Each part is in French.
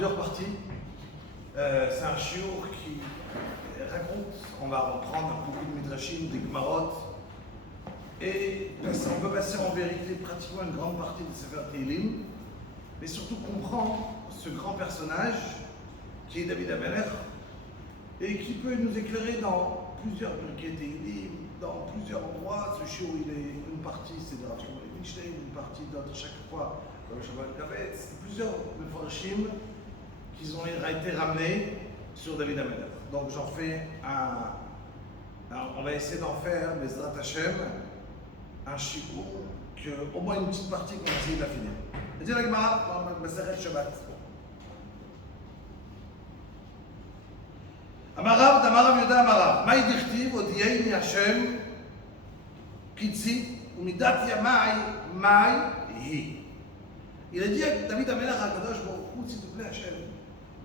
plusieurs parties. C'est un shiur qui raconte, on va reprendre beaucoup de midrashim, des gemarot, et on peut passer en vérité pratiquement une grande partie de Sefer Tehillim, mais surtout comprendre ce grand personnage qui est David HaMelech et qui peut nous éclairer dans plusieurs Pirkei Tehillim, dans plusieurs endroits. Ce shiur, il est une partie, c'est de Rav Shlomo Eichenstein, une partie d'autre chaque fois dans le Shabbat Kavetz, plusieurs mefarshim qui ont été ramenés sur David HaMelech. Donc j'en fais on va essayer d'en faire, Bezrat Hashem, un shiur, au moins une petite partie qu'on va essayer de la finir. Et dis la Gemara, dans Masechet Shabbat. Amarav, Damarav Yoda Amarav, Maï Dichtiv, Odieini Hashem, Kitzi, Umidat Yamai, Maï Hi. Il a dit à David HaMelech à Kadosh Baruch Hu, s'il te plaît Hashem,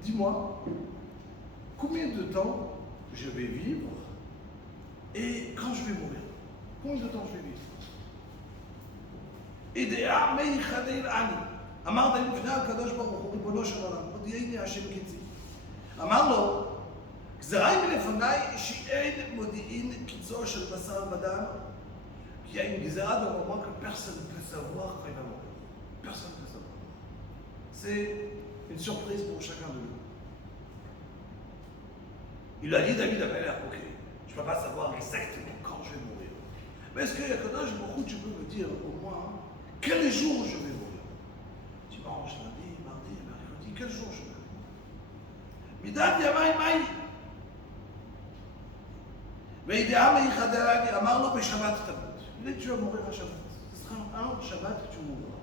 dis-moi, combien de temps je vais vivre et quand je vais mourir? Combien de temps je vais vivre? Idea meichadei l'ani. אמר דוד לפני הקדוש ברוך הוא, ריבונו של עולם, מודיעני השם קצי. אמר לו, גזירה מלפניי שאין מודיעין קיצו של בשר ודם, כי il y a une gzera dans le moment que personne ne peut savoir quand il va mourir. Personne ne peut savoir. C'est une surprise pour chacun de nous. Il a dit David HaMelech, ok, je ne peux pas savoir exactement quand je vais mourir. Mais est-ce qu'il y a Kadosh Baruch Hu, tu peux me dire au moins quel jour je vais mourir? Dimanche, lundi, mardi, mercredi, quel jour je vais mourir? Midat Yamai Maï. וידעה מיחדלני, אמר לו בשבת תמות. Il dit tu vas mourir à Shabbat. Ce sera un Shabbat que tu mourras.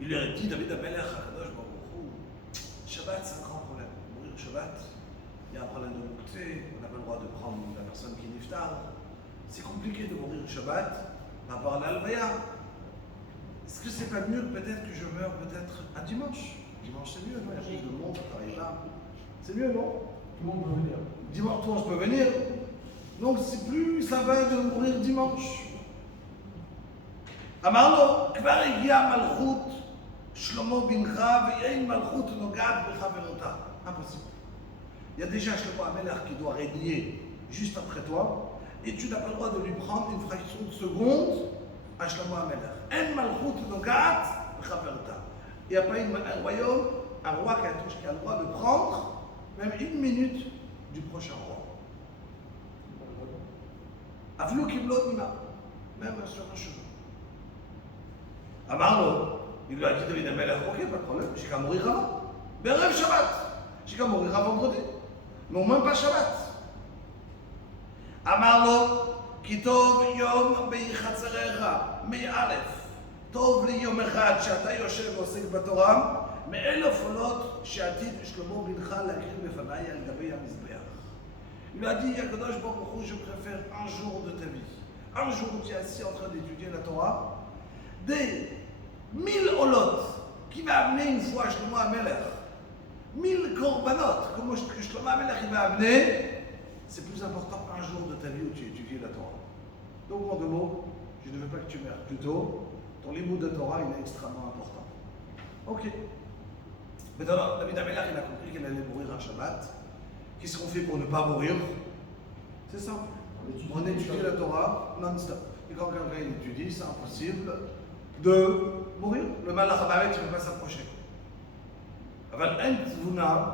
Il lui a dit David HaMelech à Kadosh Baruch Hu, Shabbat c'est un grand problème. Mourir Shabbat, il y a un problème de moukté, on n'a pas le droit de prendre la personne qui est niftar. C'est compliqué de mourir Shabbat par rapport à l'Alvaya. Est-ce que c'est pas mieux peut-être que je meure peut-être un dimanche? Dimanche c'est mieux, non? Il y a plus de monde, ça travaille pas. C'est mieux, non? Tout le monde peut venir. Dimanche, tout le monde peut venir. Donc c'est plus sympa de mourir dimanche. אמר לו, כבר הגיע מלכות שלמה בנך ואין מלכות נוגעת בחברתה. Impossible. Il y a déjà Shlomo HaMelech qui doit régner juste après toi et tu n'as pas le droit de lui prendre une fraction de seconde à Shlomo HaMelech. אין מלכות נוגעת בחברתה. Il n'y a pas un royaume, un roi qui a le droit de prendre même une minute du prochain roi. Avlou kiblot nima, même sur un cheveu. Amarlo, il lui a dit David HaMelech, ok, pas de problème, j'ai qu'à mourir avant. Berev Shabbat, j'ai qu'à mourir avant vendredi. Non, même pas Shabbat. Amarlo, ki tov yom b'yichatzerecha, mi-alef, tov li yom echad, שאתה יושב ועוסק בתורה, מאלף עולות שעתיד שלמה בנך להקריב לפניי על גבי המזבח. Il a dit, Akadosh Baruch Hu, je préfère un jour de ta vie, un jour où tu es assis en train d'étudier la Torah, des 1000 olot qui va amener une fois Shlomo HaMelech, 1000 korbanot, comme que Shlomo HaMelech il va amener, c'est plus important qu'un jour de ta vie où tu étudies la Torah. Donc en deux mots, je ne veux pas que tu meurs. Plutôt, ton limoud de Torah il est extrêmement important. Ok. Maintenant, David HaMelech il a compris qu'il allait mourir un Shabbat. Qu'est-ce qu'on fait pour ne pas mourir? C'est simple. On étudie la Torah non-stop. Et quand quelqu'un étudie, c'est impossible de mourir. Le malach HaMavet, il ne peut pas s'approcher. אבל אין תבונה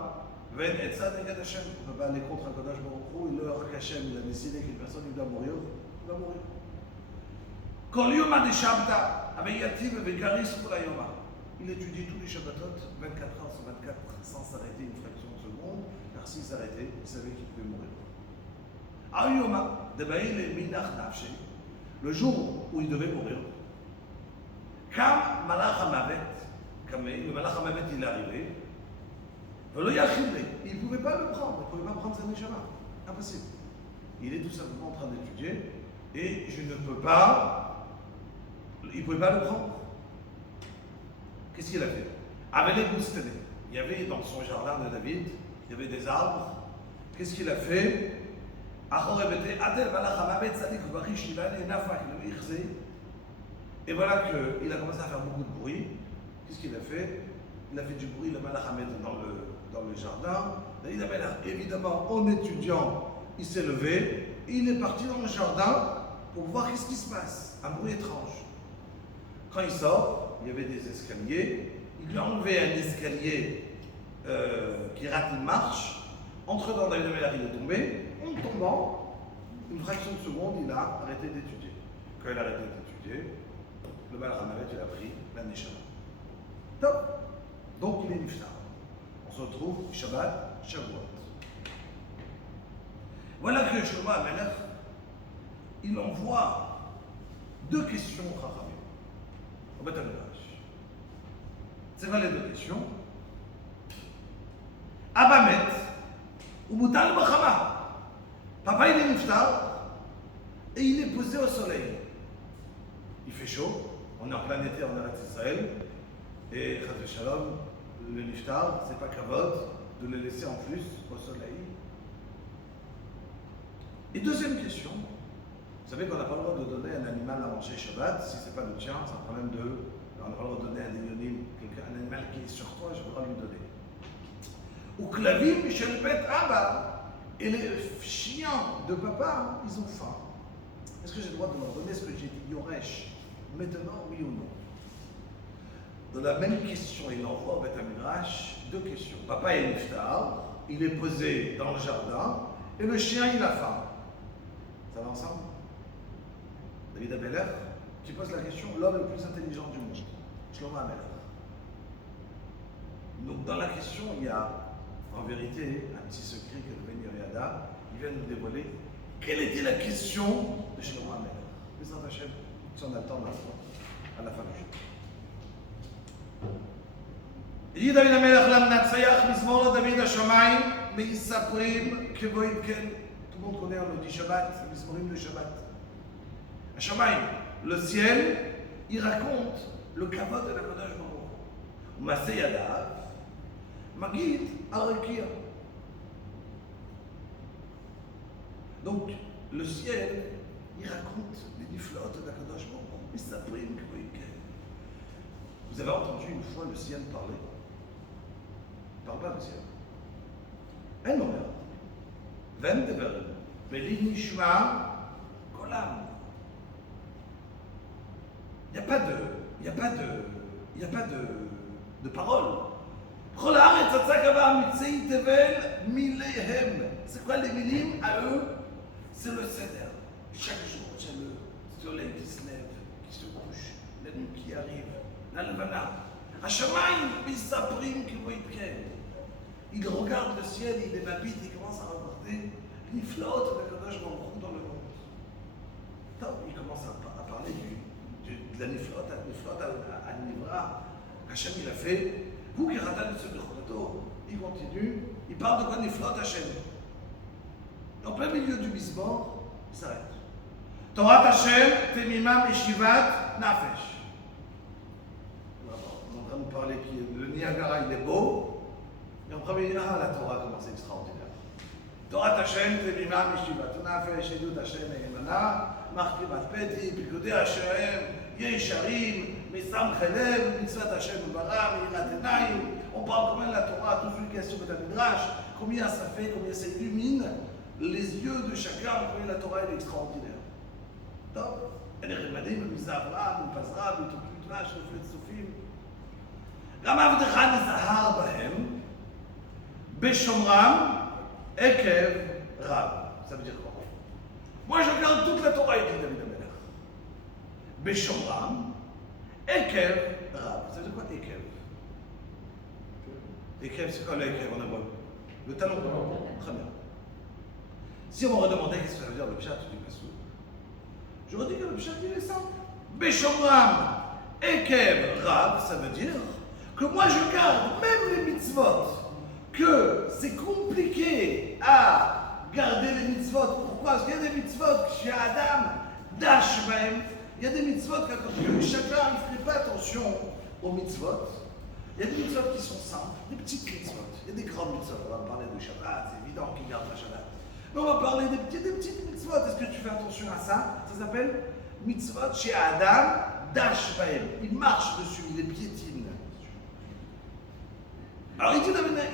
ואין עצה נגד השם. On ne peut pas aller contre Akadosh Baruch Hu. Il leur qu'Hachem, il a décidé qu'une personne il doit mourir. Il doit mourir. כל יומא דשבתא, המייטיב וגריס כל היומא. Il étudie tous les Shabbatot, 24 heures sur 24, sans s'arrêter une fraction de seconde, car s'il s'arrêtait, il savait qu'il pouvait mourir. Ayoma, Debaïl Minach Nafshe, le jour où il devait mourir, Kam Malach HaMavet, le Malach HaMavet il est arrivé, il ne pouvait pas le prendre, il ne pouvait pas prendre sa Neshama, impossible. Il est tout simplement en train d'étudier, et je ne peux pas, il ne pouvait pas le prendre. Qu'est-ce qu'il a fait? Il y avait dans son jardin de David, il y avait des arbres. Qu'est-ce qu'il a fait? Et voilà qu'il a commencé à faire beaucoup de bruit. Qu'est-ce qu'il a fait? Il a fait du bruit, le malach Hamed dans le jardin. David Amelach, évidemment, en étudiant, il s'est levé et il est parti dans le jardin pour voir qu'est-ce qui se passe. Un bruit étrange. Quand il sort, il y avait des escaliers. Il lui a enlevé un escalier qui rate une marche. Entre dans David Amelach, il est tombé. En tombant, une fraction de seconde, il a arrêté d'étudier. Quand il a arrêté d'étudier, le malach Hamed, il a pris la Neshama. Top. Donc il est niftar. On se retrouve Shabbat, Shavuot. Voilà que Shlomo HaMelech, il envoie 2 questions au Chachamim, au Beth HaMidrash. C'est quoi les 2 questions? Abba met, ou Mutal B'chama. Papa il est niftar, et il est posé au soleil. Il fait chaud, on est en plein été en Eretz Israël, et Chas Shalom, le niftar, c'est pas kavod de le laisser en plus au soleil. Et deuxième question, vous savez qu'on n'a pas le droit de donner un animal à manger Shabbat, si c'est pas le tien, c'est un problème de... On n'a pas le droit de donner un animal qui est sur toi, je vais pas lui donner. Ou Klavim, Shel Bet Abba, et les chiens de papa, ils ont faim. Est-ce que j'ai le droit de leur donner ce que j'ai dit, Yoresh, maintenant, oui ou non? Dans la même question, il envoie au Beth HaMidrash 2 questions. Papa est niftar, il est posé dans le jardin, et le chien, il a faim. Ça va ensemble? David Amelach, qui pose la question, l'homme le plus intelligent du monde, Shlomo HaMelech. Donc dans la question, il y a en vérité un petit secret que le Ben Yehoyada, il vient nous dévoiler. Quelle était la question de Shlomo HaMelech? Les Hachem, si on a le temps maintenant, à la fin du jour. Il dit David Amelach l'amnatsayach mizmor David Hashamayim meisaprim kevoim ken. Tout le monde connaît, on le dit Shabbat, mizmorim le Shabbat. Hashamayim, le ciel, il raconte le kavod de la Kodesh Baruch Hu. Umaseh yadav, magid al-rekia. Donc, le ciel, il raconte les niflot de la Kodesh Baruch Hu. Meisaprim kevoim ken. Vous avez entendu une fois le ciel parler? Il ne parle pas le ciel. Elle m'en regarde. Vem deverim. Veli nishma kolam. Il n'y a pas de parole. Chol haaretz atzak avar mitzei tevel milehem. C'est quoi les milim à eux? C'est le seder. Chaque jour, c'est le soleil qui se lève, qui se couche, la nuit qui arrive. L'Alvana. Hashamayim misaprim kivoitken. Il regarde le ciel, il est babite, il commence à regarder l'iflot de la Kodesh Baruch Hu dans le monde. Il commence à parler de la niflot à Nivra. Hachem il a fait. Vous qui ratez le Sebechoto, il continue, il parle de quoi niflot Hachem. En plein milieu du bisbor, il s'arrête. Torah Hachem, temimam eshivat nafesh. On est en train de nous parler que le Niagara il est beau, et en premier lieu, la Torah comment c'est extraordinaire. Torah Hashem, Temimam, Yeshivat Nafesh, Edut Hashem, Eimana, Markivat Peti, Pikudei Hashem, Yesharim, Misam Chelev, Mitzvat Hashem Bara, Mirat Enayim. On parle combien de la Torah, toute une question de la Midrash, combien ça fait, combien ça illumine les yeux de chacun, combien la Torah est extraordinaire. Top. Elle est remadée, Mizavra, Mipazra, Mitukutvash, Reflet Sofim. גם עבדך נזהר בהם, בשומרם, עקב רב. Ça veut dire quoi? Moi je regarde toute la Torah, il dit David Amelach. בשומרם, עקב רב. Ça veut dire quoi עקב? עקב, c'est quoi l'עקב en hébreu? Le talon. Très bien. Si on m'aurait demandé qu'est-ce que ça veut dire le pshat du Passou, j'aurais dit que le pshat il est simple. בשומרם, עקב רב, ça veut dire que moi je garde même les mitzvot, que c'est compliqué à garder les mitzvot. Pourquoi? Parce qu'il y a des mitzvot chez Adam, Dash même, il y a des mitzvot que chacun ne fait pas attention aux mitzvot. Il y a des mitzvot qui sont simples, des petites mitzvot. Il y a des grandes mitzvot. On va parler de Shabbat, c'est évident qu'il garde la Shabbat. Mais on va parler des petites mitzvot. Est-ce que tu fais attention à ça? Ça s'appelle mitzvot chez Adam, Dash même. Il marche dessus, il les piétine. Alors il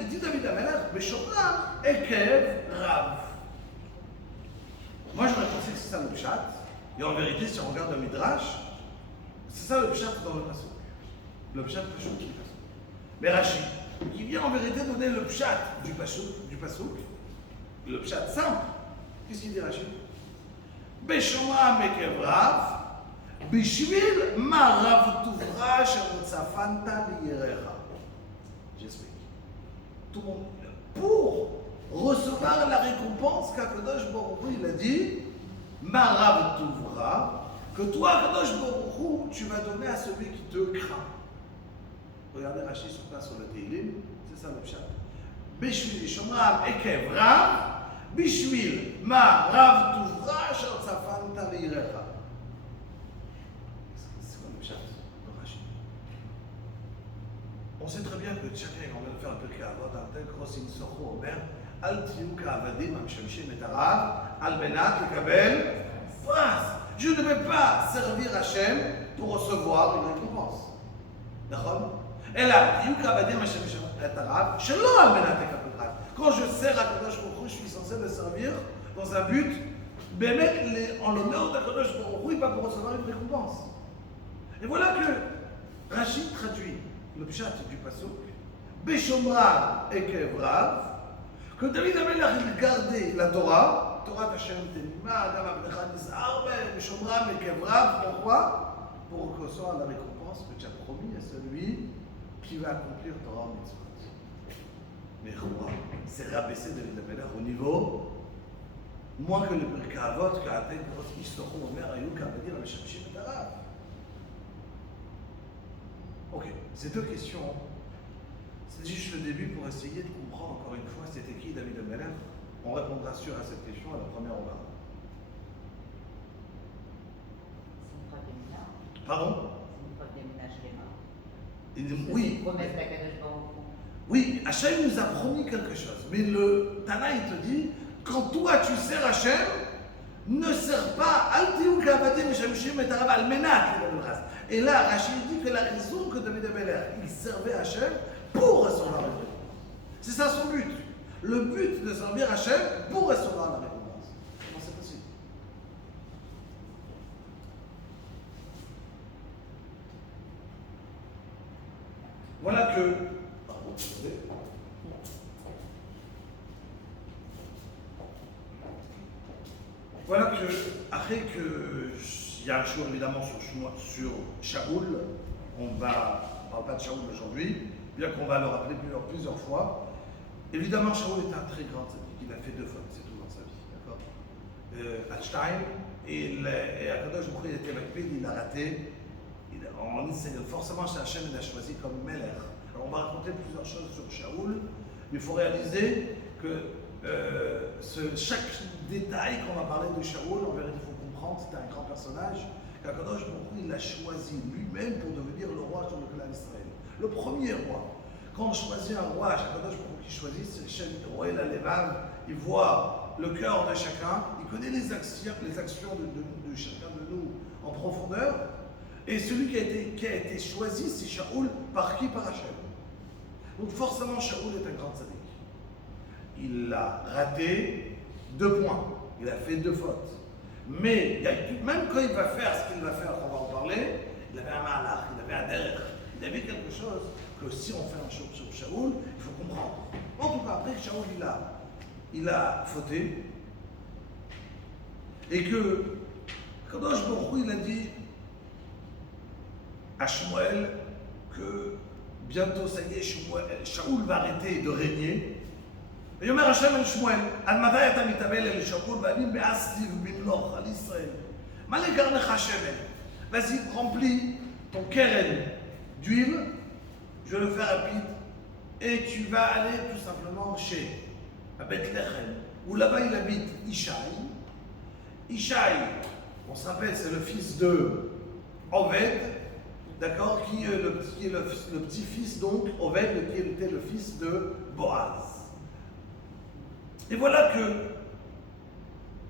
dit David Amelech, Beshomram Ekev Rav. Moi j'aurais pensé que c'est ça le pshat. Et en vérité, si on regarde le Midrash, c'est ça le pshat dans le Passouk. Le pshat Passouk qui est Passouk. Mais Rachid, qui vient en vérité donner le pshat du Passouk, le pshat simple. Qu'est-ce qu'il dit Rachid? Beshomram Ekev Rav. Bishvil ma Rav Tuvra shemutzafanta liyerecha. J'explique. Tout le monde. Pour recevoir la récompense qu'Akadosh Baruch Hu, il a dit, ma Rav Tuvra, que toi, Akadosh Baruch Hu, tu vas donner à celui qui te craint. Regardez Rachid sur place sur le Teilim, c'est ça le pshat. Bishvil shomram ekev Rav, bishvil ma Rav Tuvra shemutzafanta liyerecha. On sait très bien que chacun, on vient de faire un peu qu'avot, un tel crossin socho omer, al tiou ka'avadim amshamshim et arav, al benat lekabel pras. Je ne vais pas servir Hachem pour recevoir une récompense. D'accord? Et là, tiou ka'avadim amshamshim et arav, shelo al benat lekabel pras. Quand je sers à Kadosh Baruch Hu, je suis censé le servir dans un but, mettre en l'honneur d'Akadosh Baruch Hu, pas pour recevoir une récompense. Et voilà que Rachid traduit le pshat du Passouk, Beshomram Ekev Rav, que David Amelech il gardait la Torah, Torah d'Hachem Tenima, Adam Abnecha Nizar, Beshomram Ekev Rav, pourquoi? Pour recevoir la récompense que tu as promis à celui qui va accomplir Torah Mitzvot. Mais Roua, c'est rabaisser David Amelech au niveau moins que le Pirkei Avot, qu'a atteint Yisrochu Omer Ayou, qu'a dit la Meshamshim et Arav. Ok, ces deux questions, c'est juste le début pour essayer de comprendre encore une fois c'était qui David Amelech. On répondra sûr à cette question, à la première on verra. C'est une preuve des ménages. Pardon? C'est une preuve des ménages Oui. C'est une promesse d'Akadosh Baruch Hu. Oui, Hachem nous a promis quelque chose. Mais le Tana il te dit, quand toi tu sers Hachem, ne sers pas Al-Tiou Kavadim Meshamshim et Arav Al-Menat. Et là, Rachid dit que la raison que David Amelech, il servait Hachem pour recevoir la récompense. C'est ça son but. Le but de servir Hachem pour recevoir la récompense. Comment c'est possible? Voilà que... Pardon, désolé. Voilà que, après que... Il y a un jour évidemment sur Shaoul, on ne parle pas de Shaoul aujourd'hui, bien qu'on va le rappeler plusieurs fois. Évidemment, Shaoul est un très grand tzaddik, il a fait 2 fautes, c'est tout dans sa vie, d'accord? Einstein, et Akadosh Baruch Hu était Makpid, il a raté. Forcément, Hachem il a choisi comme Melech. Alors on va raconter plusieurs choses sur Shaoul, mais il faut réaliser que chaque détail qu'on va parler de Shaoul, en vérité, il faut comprendre, c'était un grand personnage, qu'Akadosh Baruch Hu, il l'a choisi lui-même pour devenir le roi sur le clan d'Israël. Le premier roi. Quand on choisit un roi, Akadosh Baruch Hu qui choisit, c'est le chef du roi, il a les mains, il voit le cœur de chacun, il connaît les actions de chacun de nous en profondeur, et celui qui a été choisi, c'est Shaoul, par qui? Par Hachem. Donc forcément, Shaoul est un grand tzaddik. Il a raté 2 points, il a fait 2 fautes. Mais même quand il va faire ce qu'il va faire, on va en parler, il avait un malach, il avait un derech, il avait quelque chose que si on fait un show sur Shaoul, il faut comprendre. En tout cas, après, Shaoul, il a fauté. Et que Kadosh Baruch Hu, il a dit à Shmuel que bientôt, ça y est, Shaoul va arrêter de régner. ויאמר השם אל שמואל, עד מתי אתה מתאבל אל שאול ואני מאסתי ובמלוך על ישראל? מה לגרנך שמן? Vas-y, remplis ton keren d'huile, je le fais rapide, et tu vas aller tout simplement chez à Bethléem, où là-bas il habite Ishaï. Ishaï, on se rappelle, c'est le fils de Oved, d'accord, qui est le petit-fils donc, Oved, qui était le fils de Boaz. Et voilà que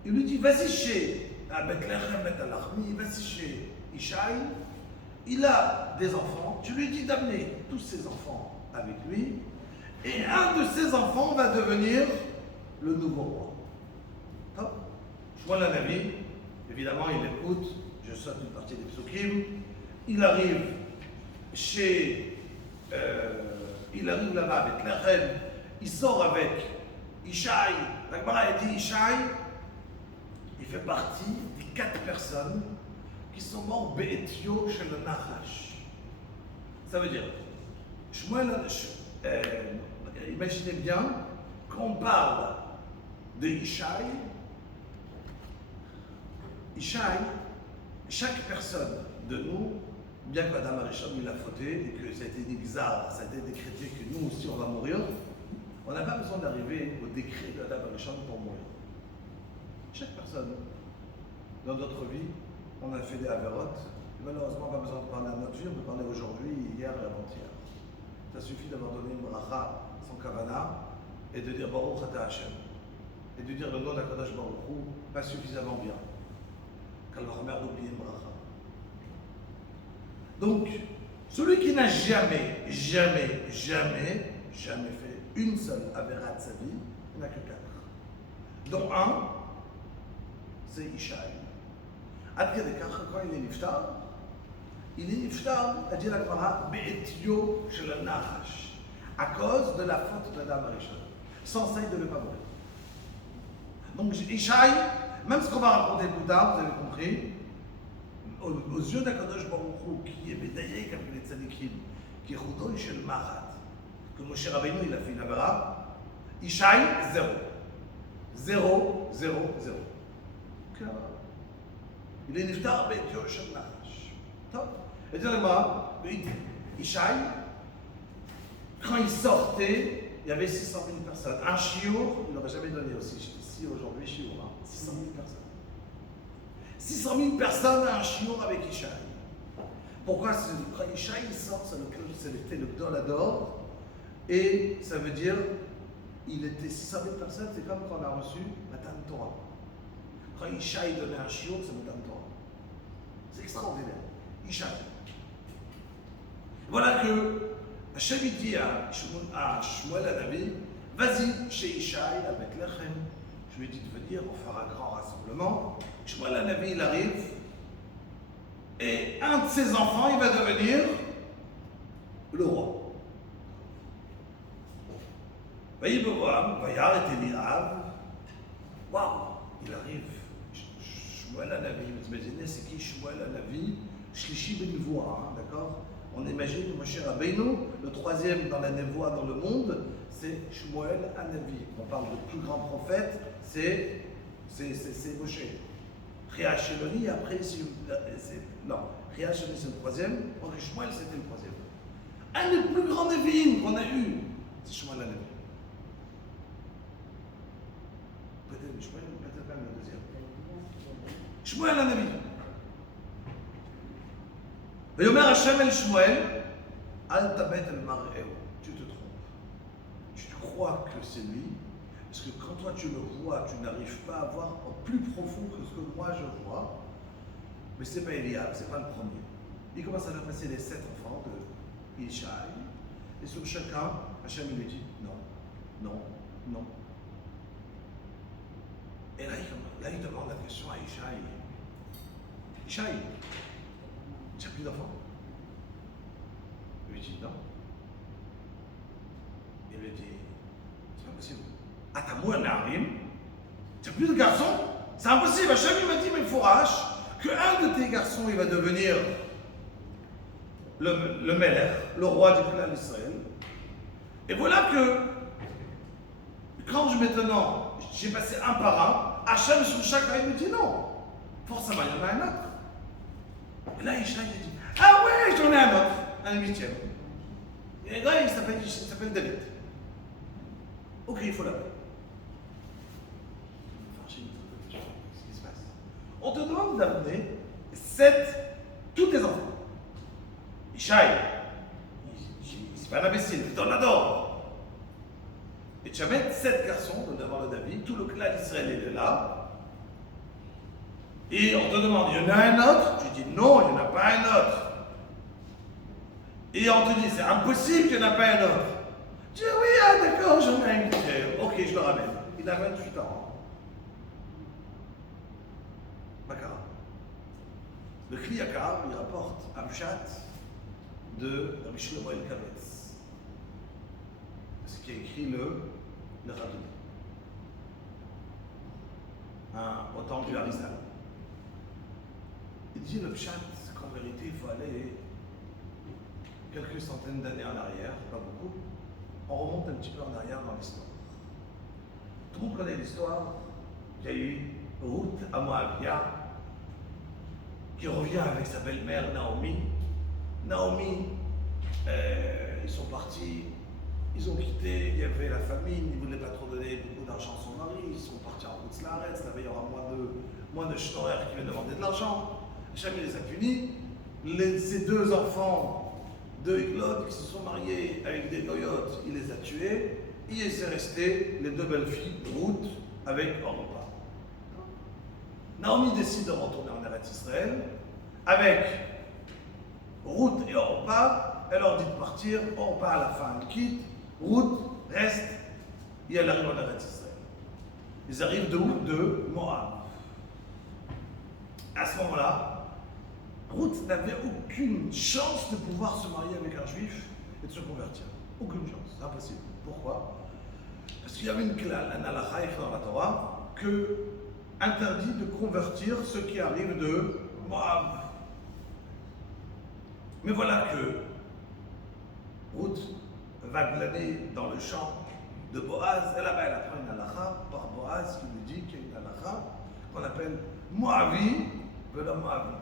il lui dit, vas-y chez Bethléem, Beth-Alachmi, vas-y chez Ishaï, il a des enfants, tu lui dis d'amener tous ses enfants avec lui, Et un de ses enfants va devenir le nouveau roi. Top. Shmuel HaNavi, évidemment, il écoute, je saute une partie des psukim, il arrive là-bas avec Bethléem, il sort avec Ishaï, la Gemara a dit Ishaï, il fait partie des 4 personnes qui sont morts Be'etio chez le Nachash. Ça veut dire, imaginez bien, quand on parle de Ishaï, chaque personne de nous, bien que Madame Arishon il a fauté et que ça a été dit bizarre, ça a été décrété que nous aussi on va mourir, on n'a pas besoin d'arriver au décret de Madame Arishon pour mourir. Chaque personne, dans notre vie, on a fait des avérotes, et malheureusement on n'a pas besoin de parler à notre vie, on peut parler aujourd'hui, hier et avant-hier. Ça suffit d'avoir donné une bracha sans kavana et de dire Baruch Ata Hashem et de dire le nom d'Akadosh Baruch Hu pas suffisamment bien. Qu'elle va remettre d'oublier une bracha. Donc, celui qui n'a jamais fait une seule avéra de sa vie, il n'a que 4. Dont un, c'est Ishaï. Après des 4, quand il est niftar, a dit la Gemara, Be'etio chez le Nachash, à cause de la faute de Adam Arishon. Sans ça, il ne devait pas mourir. Donc, Ishaï, même ce qu'on va raconter plus tard, vous avez compris, aux yeux d'Akadosh Baruch Hu, qui est médaillé comme les tzadikim, qui est Choudoy chez le Mahat, que Moshe Rabbeinu il a fait une avera, Ishaï, 0. 0, 0, 0. Il est niftar be'etio shel nachash. Top. Et dis-moi, Ishaï, quand il sortait, il y avait 600 000 personnes. Un chiour, il n'aurait jamais donné aussi. Ici aujourd'hui, chiour, 600 000 personnes. 600 000 personnes à un chiour avec Ishaï. Pourquoi? Quand Ishaï sort, c'était le Gdolador, et ça veut dire, il était 600 000 personnes, c'est comme quand on a reçu Matan Torah. Quand Ishaï donnait un chiour, c'est Matan Torah. C'est extraordinaire. Ishaï. Voilà que Hachem dit à Shmuel HaNavi, vas-y chez Ishaï avec Lechem. Je lui ai dit de venir, on fera un grand rassemblement. Shmuel HaNavi, il arrive, et un de ses enfants, il va devenir le roi. Vayar et Eliav. Waouh, il arrive. Shmuel HaNavi, vous imaginez, c'est qui Shmuel HaNavi? Shlishi ben Nevoa, d'accord? On imagine Moshe Rabbeinu, le 3e dans la Nevoa dans le monde, c'est Shmuel HaNavi. On parle de plus grand prophète, c'est Moshe. Ria Sheloni, après, non, Ria Sheloni c'est le 3e, donc Shmuel c'était le 3e. Un des plus grands Nevi'im qu'on a eu, c'est Shmuel HaNavi. Peut-être Shmuel, peut-être même le 2e. Shmuel HaNavi. Yomer Hashem el Shmuel, Al tabet el mar'eu. Tu te trompes. Tu crois que c'est lui, parce que quand toi tu le vois, tu n'arrives pas à voir en plus profond que ce que moi je vois. Mais c'est pas Eliab, c'est pas le premier. Il commence à faire passer les 7 enfants de Ishaï, et sur chacun, Hashem lui dit non, non, non. Et là il demande la question à Ishaï. Ishaï, tu n'as plus d'enfants? Il lui dit non. Il lui dit, c'est pas possible. Ah, t'as moins Narim? Tu n'as plus de garçons? C'est impossible. Hachem il m'a dit, mais fourrache, qu'un de tes garçons il va devenir le Melech, le roi du clan d'Israël. Et voilà que quand maintenant j'ai passé un par un, Hachem sur chacun il me dit non. Forcément, il y en a un autre. Et là, Ishaï il dit, ah ouais, j'en ai un autre, un 8e. Et là, il s'appelle David. Ok, il faut l'appeler. Ce qui se passe. On te demande d'amener 7, tous tes enfants. Ishaï, c'est pas un imbécile, c'est un adore. Et tu amènes 7 garçons devant le David, tout le clan d'Israël est là. Et on te demande, il y en a un autre? Tu dis non, il n'y en a pas un autre. Et on te dit, c'est impossible qu'il n'y en a pas un autre. Je dis oui, ah, d'accord, j'en ai invité. Ok, je le ramène. Il a 28 ans. Makara. Le Kliyakar, il rapporte un pshat de Rabbi Shlomo El-Kavetz, ce qui a écrit le Radouni, au temps du Harizal. Il dit le pshat qu'en vérité il faut aller quelques centaines d'années en arrière, pas beaucoup. On remonte un petit peu en arrière dans l'histoire. Tout le monde connaît l'histoire qu'il y a eu Ruth à Moabia qui revient avec sa belle-mère Naomi. Naomi, ils sont partis, ils ont quitté, il y avait la famine, ils ne voulaient pas trop donner beaucoup d'argent à son mari, ils sont partis en route Slaretz, là-bas il y aura moins de schnorrer qui viennent demander de l'argent. Hachem les a punis. Ces deux enfants de Eglod qui se sont mariés avec des goyotes, il les a tués. Et il s'est resté les deux belles filles, Ruth avec Orpa. Naomi décide de retourner en Eretz Israël avec Ruth et Orpa. Elle leur dit de partir. Orpa à la fin elle quitte. Ruth reste et elle arrive en Eretz Israël. Ils arrivent de où? De Moab. À ce moment-là, Ruth n'avait aucune chance de pouvoir se marier avec un juif et de se convertir. Aucune chance, c'est impossible. Pourquoi? Parce qu'il y avait une klal, un halakha écrit dans la Torah, que interdit de convertir ceux qui arrivent de Moab. Mais voilà que Ruth va glaner dans le champ de Boaz, et là-bas elle apprend une halakha par Boaz qui lui dit qu'il y a une halakha qu'on appelle Moavi de la Moabite.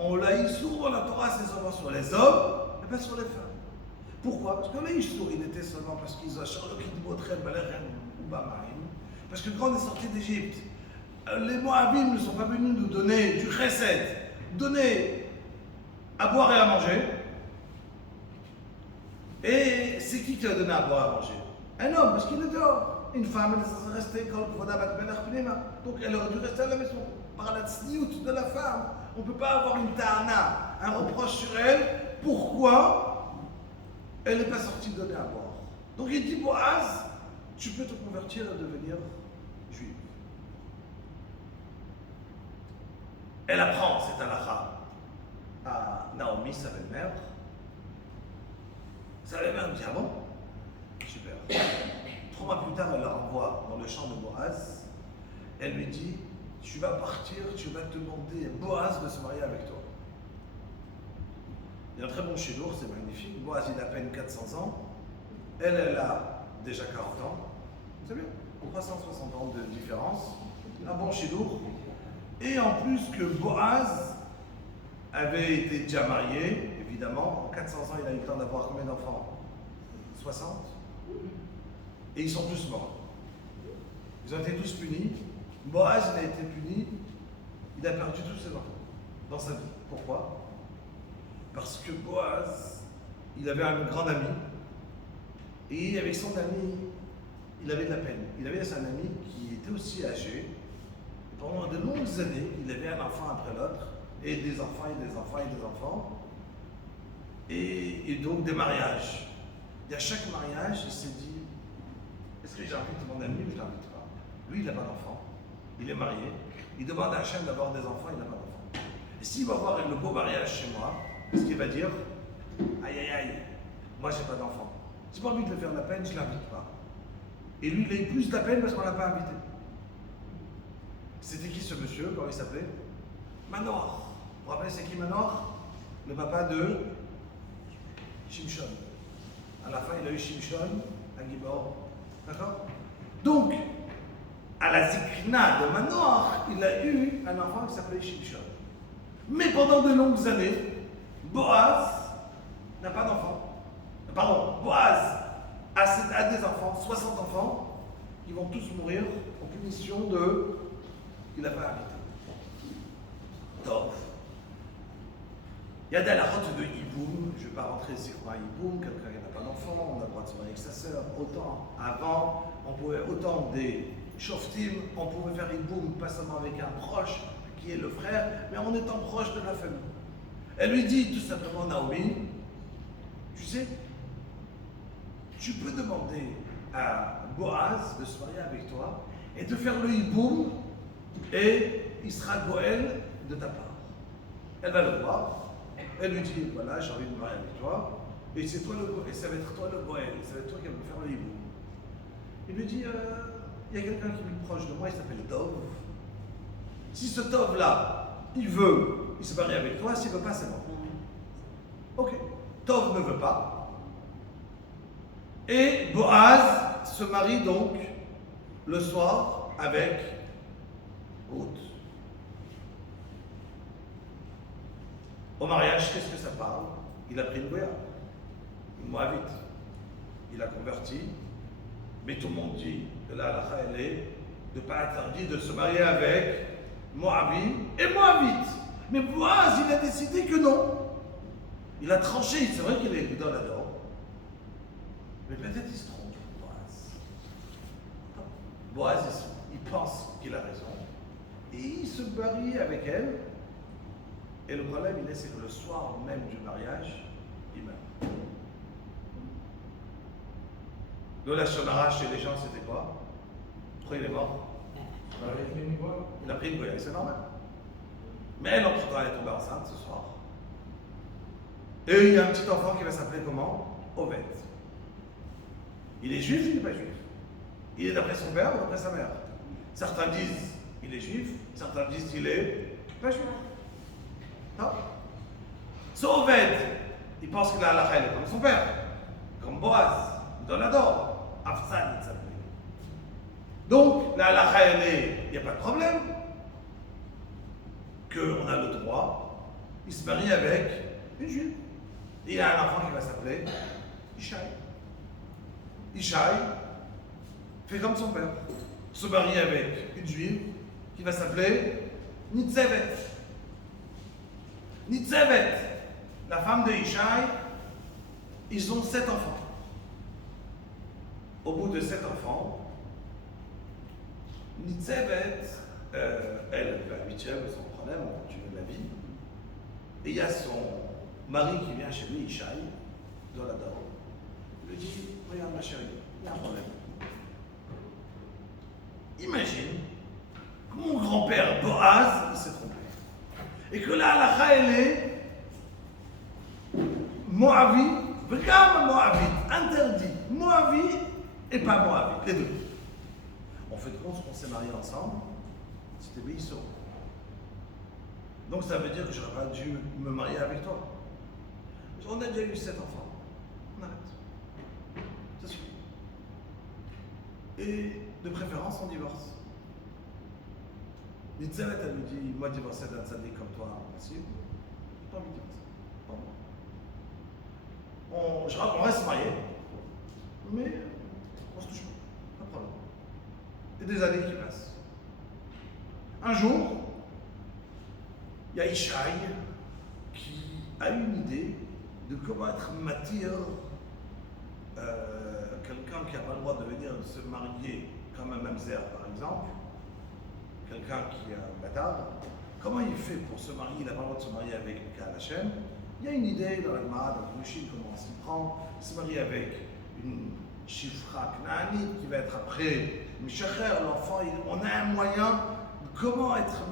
On l'a Issour dans la Torah, c'est seulement sur les hommes et pas sur les femmes. Pourquoi? Parce que le Issour, il était seulement parce qu'ils ont Charlotte Botrem, Balerem ou Bamarim. Parce que quand on est sorti d'Égypte, les Moabim ne sont pas venus nous donner du chesed, donner à boire et à manger. Et c'est qui a donné à boire et à manger? Un homme, parce qu'il est dehors. Une femme, elle s'est restée quand le donc elle aurait dû rester à la maison. Par la tsniout de la femme, on ne peut pas avoir une ta'ana, un reproche sur elle. Pourquoi elle n'est pas sortie donner à boire? Donc il dit, Boaz, tu peux te convertir et devenir juive. Elle apprend cette halakha à Naomi, sa belle-mère. Sa belle-mère dit, ah bon? Super. 3 mois plus tard, elle la renvoie dans le champ de Boaz. Elle lui dit, tu vas partir, tu vas demander à Boaz de se marier avec toi. Il y a un très bon chidour, c'est magnifique. Boaz, il a à peine 400 ans. Elle a déjà 40 ans. C'est bien, 360 ans de différence. Un bon chidour. Et en plus que Boaz avait été déjà marié, évidemment. En 400 ans, il a eu le temps d'avoir combien d'enfants? 60. Et ils sont tous morts. Ils ont été tous punis. Boaz, il a été puni. Il a perdu tous ses enfants dans sa vie. Pourquoi? Parce que Boaz, il avait un grand ami. Et avec son ami, il avait de la peine. Il avait un ami qui était aussi âgé. Et pendant de longues années, il avait un enfant après l'autre. Et des enfants, et des enfants, et des enfants. Et donc des mariages. Et à chaque mariage, il s'est dit, est-ce que j'invite mon ami ou je ne l'invite pas? Lui, il n'a pas d'enfant. Il est marié. Il demande à Hachem d'avoir des enfants, il n'a pas d'enfant. Et s'il va voir le beau mariage chez moi, qu'est-ce qu'il va dire? Aïe, aïe, aïe, moi, j'ai pas d'enfant. J'ai pas envie de le faire de la peine, je ne l'invite pas. Et lui, il a eu plus de la peine parce qu'on ne l'a pas invité. C'était qui ce monsieur? Comment il s'appelait? Manoach. Vous vous rappelez, c'est qui Manoach? Le papa de Shimshon. À la fin, il a eu Shimshon, un Gibor. D'accord? Donc, à la Zikna de Manoach, il a eu un enfant qui s'appelait Shimshon. Mais pendant de longues années, Boaz n'a pas d'enfant. Pardon, Boaz a des enfants, 60 enfants, qui vont tous mourir en punition de qu'il n'a pas habité. Tov. Il y a des halakhot de Hiboum, je ne vais pas rentrer sur quoi Hiboum, quelqu'un qui n'a pas d'enfant, on a le droit de se marier avec sa sœur. Autant avant, on pouvait, autant des shoftim, on pouvait faire Hiboum, pas seulement avec un proche qui est le frère, mais en étant proche de la famille. Elle lui dit tout simplement, Naomi, tu sais, tu peux demander à Boaz de se marier avec toi et de faire le hiboum et il sera Goël de ta part. Elle va le voir, elle lui dit voilà, j'ai envie de me marier avec toi et c'est toi et ça va être toi le Goël, ça va être toi qui va me faire le hiboum. Il lui dit il y a quelqu'un qui est proche de moi, il s'appelle Dov. Si ce Dov là, il veut, il se marie avec toi, s'il ne veut pas, c'est bon. Ok, Dov ne veut pas. Et Boaz se marie donc le soir avec Ruth. Au mariage, qu'est-ce que ça parle? Il a pris une goya, une moabite. Il a converti, mais tout le monde dit que la halakha, elle est de ne pas interdit de se marier avec Moabim et Moabite. Mais Boaz, il a décidé que non. Il a tranché, c'est vrai qu'il est dans la dor. Mais peut-être il se trompe, Boaz. Boaz, il pense qu'il a raison. Et il se marie avec elle. Et le problème, c'est que le soir même du mariage, il meurt. Le lachonara chez les gens, c'était quoi? Pourquoi il est mort? Il a pris une goya, c'est normal. Mais elle, entre-temps, elle est tombée enceinte ce soir. Et il y a un petit enfant qui va s'appeler comment? Oved. Il est juif, il n'est pas juif. Il est d'après son père ou d'après sa mère. Certains disent il est juif, certains disent il est pas juif. Non. Ce Oved, il pense que la halakha est comme son père, comme Boaz, Donador, Afsan, il s'appelait. Donc la halakha il n'y a pas de problème, qu'on a le droit, il se marie avec une juive. Et il y a un enfant qui va s'appeler Ishaï. Ishaï fait comme son père, se marie avec une juive qui va s'appeler Nitzevet. Nitzevet, la femme de Ishaï, ils ont 7 enfants. Au bout de 7 enfants, Nitzevet, elle va à 8e sans problème, on continue la vie. Et il y a son mari qui vient chez lui, Ishaï, dans la Daro. Il lui dit, regarde ma chérie, il y a un problème. Imagine que mon grand-père Boaz, il s'est trompé. Et que la halakha, elle est Moavi, vraiment Moabite, interdit. Moavi et pas Moabite, les deux. En fait, quand on s'est mariés ensemble, c'était Béissot. Donc ça veut dire que je n'aurais pas dû me marier avec toi. On a déjà eu 7 enfants. On arrête. Ça suffit. Et de préférence, on divorce. Nitzevet, elle lui dit, moi divorcer d'un tzaddik comme toi, impossible. J'ai pas envie de divorcer. On reste mariés, mais on se touche pas. Pas de problème. Et des années qui passent. Un jour, il y a Ishaï qui a une idée de comment être matir quelqu'un qui n'a pas le droit de venir se marier comme un mamzer, par exemple. Quelqu'un qui est un bâtard, comment il fait pour se marier? Il n'a pas le droit de se marier avec Mikael Hachem. Il y a une idée dans la Gemara, dans le Mishim, comment on s'y prend. Il se marie avec une Shifra Knaanite qui va être après Mishacher, l'enfant. On a un moyen de comment être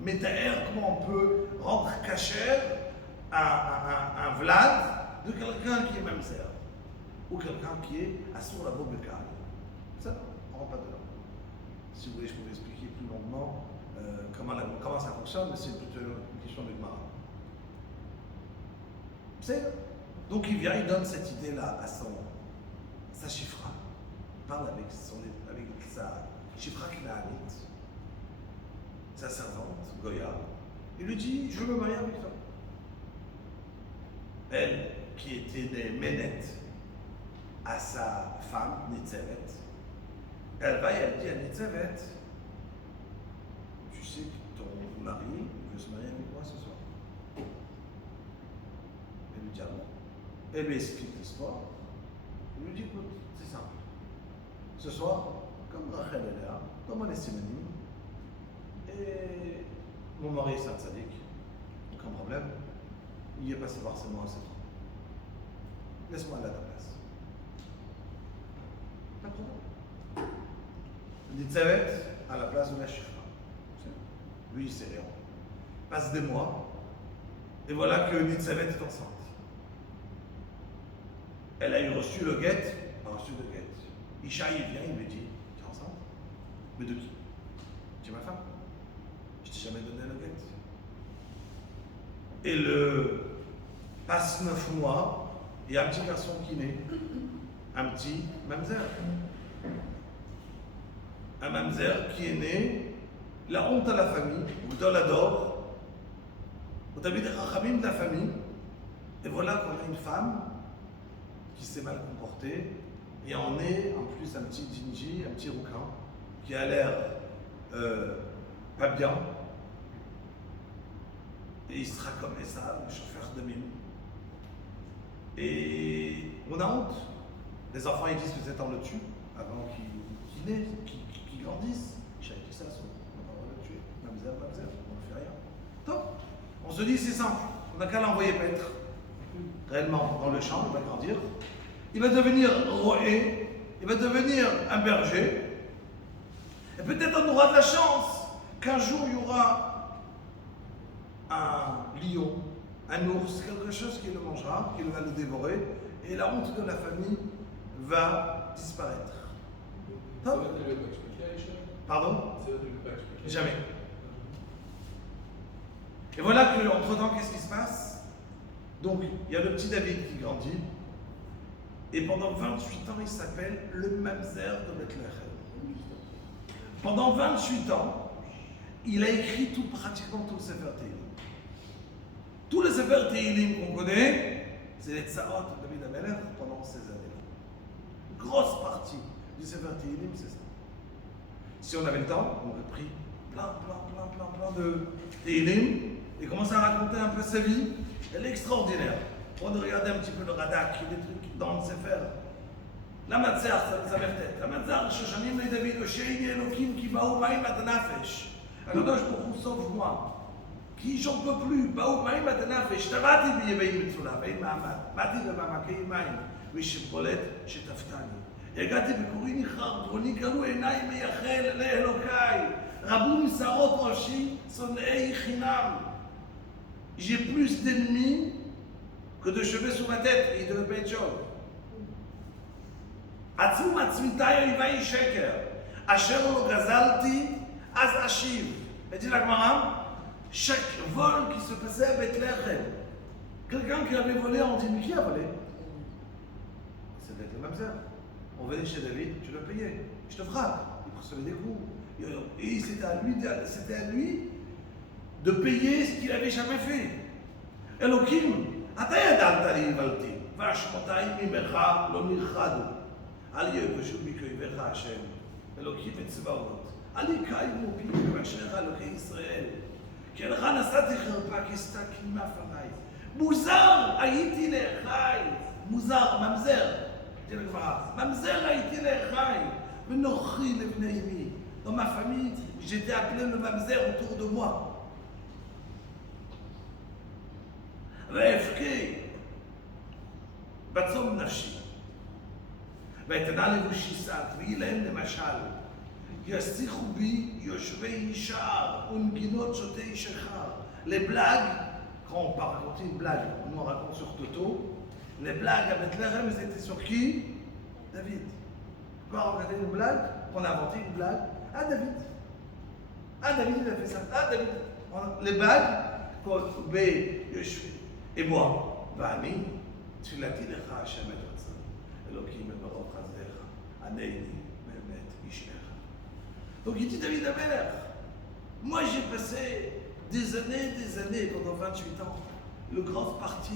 métaer, comment on peut rendre cacher un Vlad de quelqu'un qui est mamzer ou quelqu'un qui est Assour la Bobekal. Ça, on ne rentre pas dedans. Si vous voulez, je peux vous expliquer plus longuement comment ça fonctionne, mais c'est plutôt une question de Gemara. Donc il vient, il donne cette idée-là à sa Shifra. Il parle avec sa Shifra Knaanite, sa servante, Goya. Il lui dit, je veux me marier avec toi. Elle, qui était née Ménette à sa femme, Nitzevet, elle va et elle dit à Nitzevet, tu sais que ton mari veut se marier avec moi ce soir. Elle lui dit, ah bon. Elle lui explique l'histoire. Elle lui dit, écoute, c'est simple. Ce soir, comme Rachel est là, comme on est Simanim, et mon mari est un tzaddik, aucun problème, il n'y a pas savoir c'est moi, c'est toi. Laisse-moi aller à ta place. Nitzevet à la place de la Shifra. Lui, il sait rien. Passe des mois, et voilà que Nitzevet est enceinte. Elle a eu reçu le guet, a reçu le guet. Isha, il vient, il me dit, tu es enceinte? Mais de qui? Tu es ma femme? Je t'ai jamais donné le guet. Et le passe 9 mois, il y a un petit garçon qui naît, un petit mamzer. Un mamzer qui est né, la honte à la famille, ou dans la dor, au début des rachamim de la famille, et voilà qu'on a une femme qui s'est mal comportée, et on est en plus un petit djinji, un petit rouquin, qui a l'air pas bien, et il sera comme ça, le chauffeur de mine. Et on a honte. Les enfants ils disent que c'est on le tue avant qu'il naisse, qu'il grandisse. J'ai dit ça, on va le tuer. Mamzer, on ne fait rien. Top. On se dit c'est simple, on n'a qu'à l'envoyer paître. Réellement, dans le champ, il va grandir. Il va devenir roé, il va devenir un berger. Et peut-être on aura de la chance qu'un jour il y aura un lion, un ours, quelque chose qui le mangera, qui va le dévorer, et la honte de la famille va disparaître. Top. Pardon? Jamais. Et voilà que, entre-temps, qu'est-ce qui se passe? Donc, il y a le petit David qui grandit, et pendant 28 ans, il s'appelle le Mamzer de Bethléem. Pendant 28 ans, il a écrit pratiquement tout le Sefer Tehillim. Tous les Sefer Tehillim qu'on connaît, c'est les Tsarot de David HaMelech pendant ces années-là. Une grosse partie du Sefer Tehillim, c'est ça. Si on avait le temps, on aurait pris plein de Tehillim et commencé à raconter un peu sa vie. Elle est extraordinaire. On va regarder un petit peu le Radak, des trucs dans le Sefer. La Matzah, ça m'est la Matzah, Shoshanim le David, Osheini Elohim, qui baou maïm at nafesh. Akadosh Baruch Hu, sauve-moi. Qui j'en peux plus, baou maïm at nafesh. Tavati biyevei mitzvah, vei ma'amad. Mati b'mamakei maïm, ושבולט שטפתני. הגעתי בכורי ניחר, דרוני קראו עיניי מייחל לאלוקיי. רבו משערות ראשי, שונאי חינם. J'ai plus d'ennemis que de cheveux sur ma tête, et il devait pas être chauve. עצום עצמיתי אויבי שקר, אשר לא גזלתי, אז אשיב. dit la Gemara, chaque vol qui se passait à Bethléem, quelqu'un qui avait volé, on dit, mais qui a volé? C'était le Mamzer. On venait chez David, tu dois payer, je te frappe. Il recevait des coups. Et c'était à lui de payer ce qu'il n'avait jamais fait. Elohim, אתה ידעת להיוולתי, והשמותיי ממך לא נכחדו. אל יבשו בי כאויביך השם, אלוקים וצבאות. אל יקיימו בי כבקשך אלוקי ישראל. כי לך נשאתי חרפה כסתה כלימה לפניי. מוזר הייתי לאחי. מוזר, ממזר. תראה לגמרא. ממזר הייתי לאחי. ונוכרי לבני אמי. Dans ma famille, j'étais appelé le mamzer autour de moi. ואבכה בצום נפשי ואתנה לבושי שאת ויהי להם למשל ישיחו בי יושבי שער ונגינות שותי שחר. Les blagues, quand on raconte une blague, nous on raconte sur Toto, les blagues à Bethléem, c'était sur qui? David. Quand on racontait une blague, on a inventé une blague, ah David. Ah David il a fait ça, ah David. Les blagues, quand B, et moi, ואני, תפילתי לך השם את רצון, אלוקים ברוב חסדיך, ענני באמת ישמעך. Donc il dit David HaMelech, moi j'ai passé des années, pendant 28 ans, le grand parti,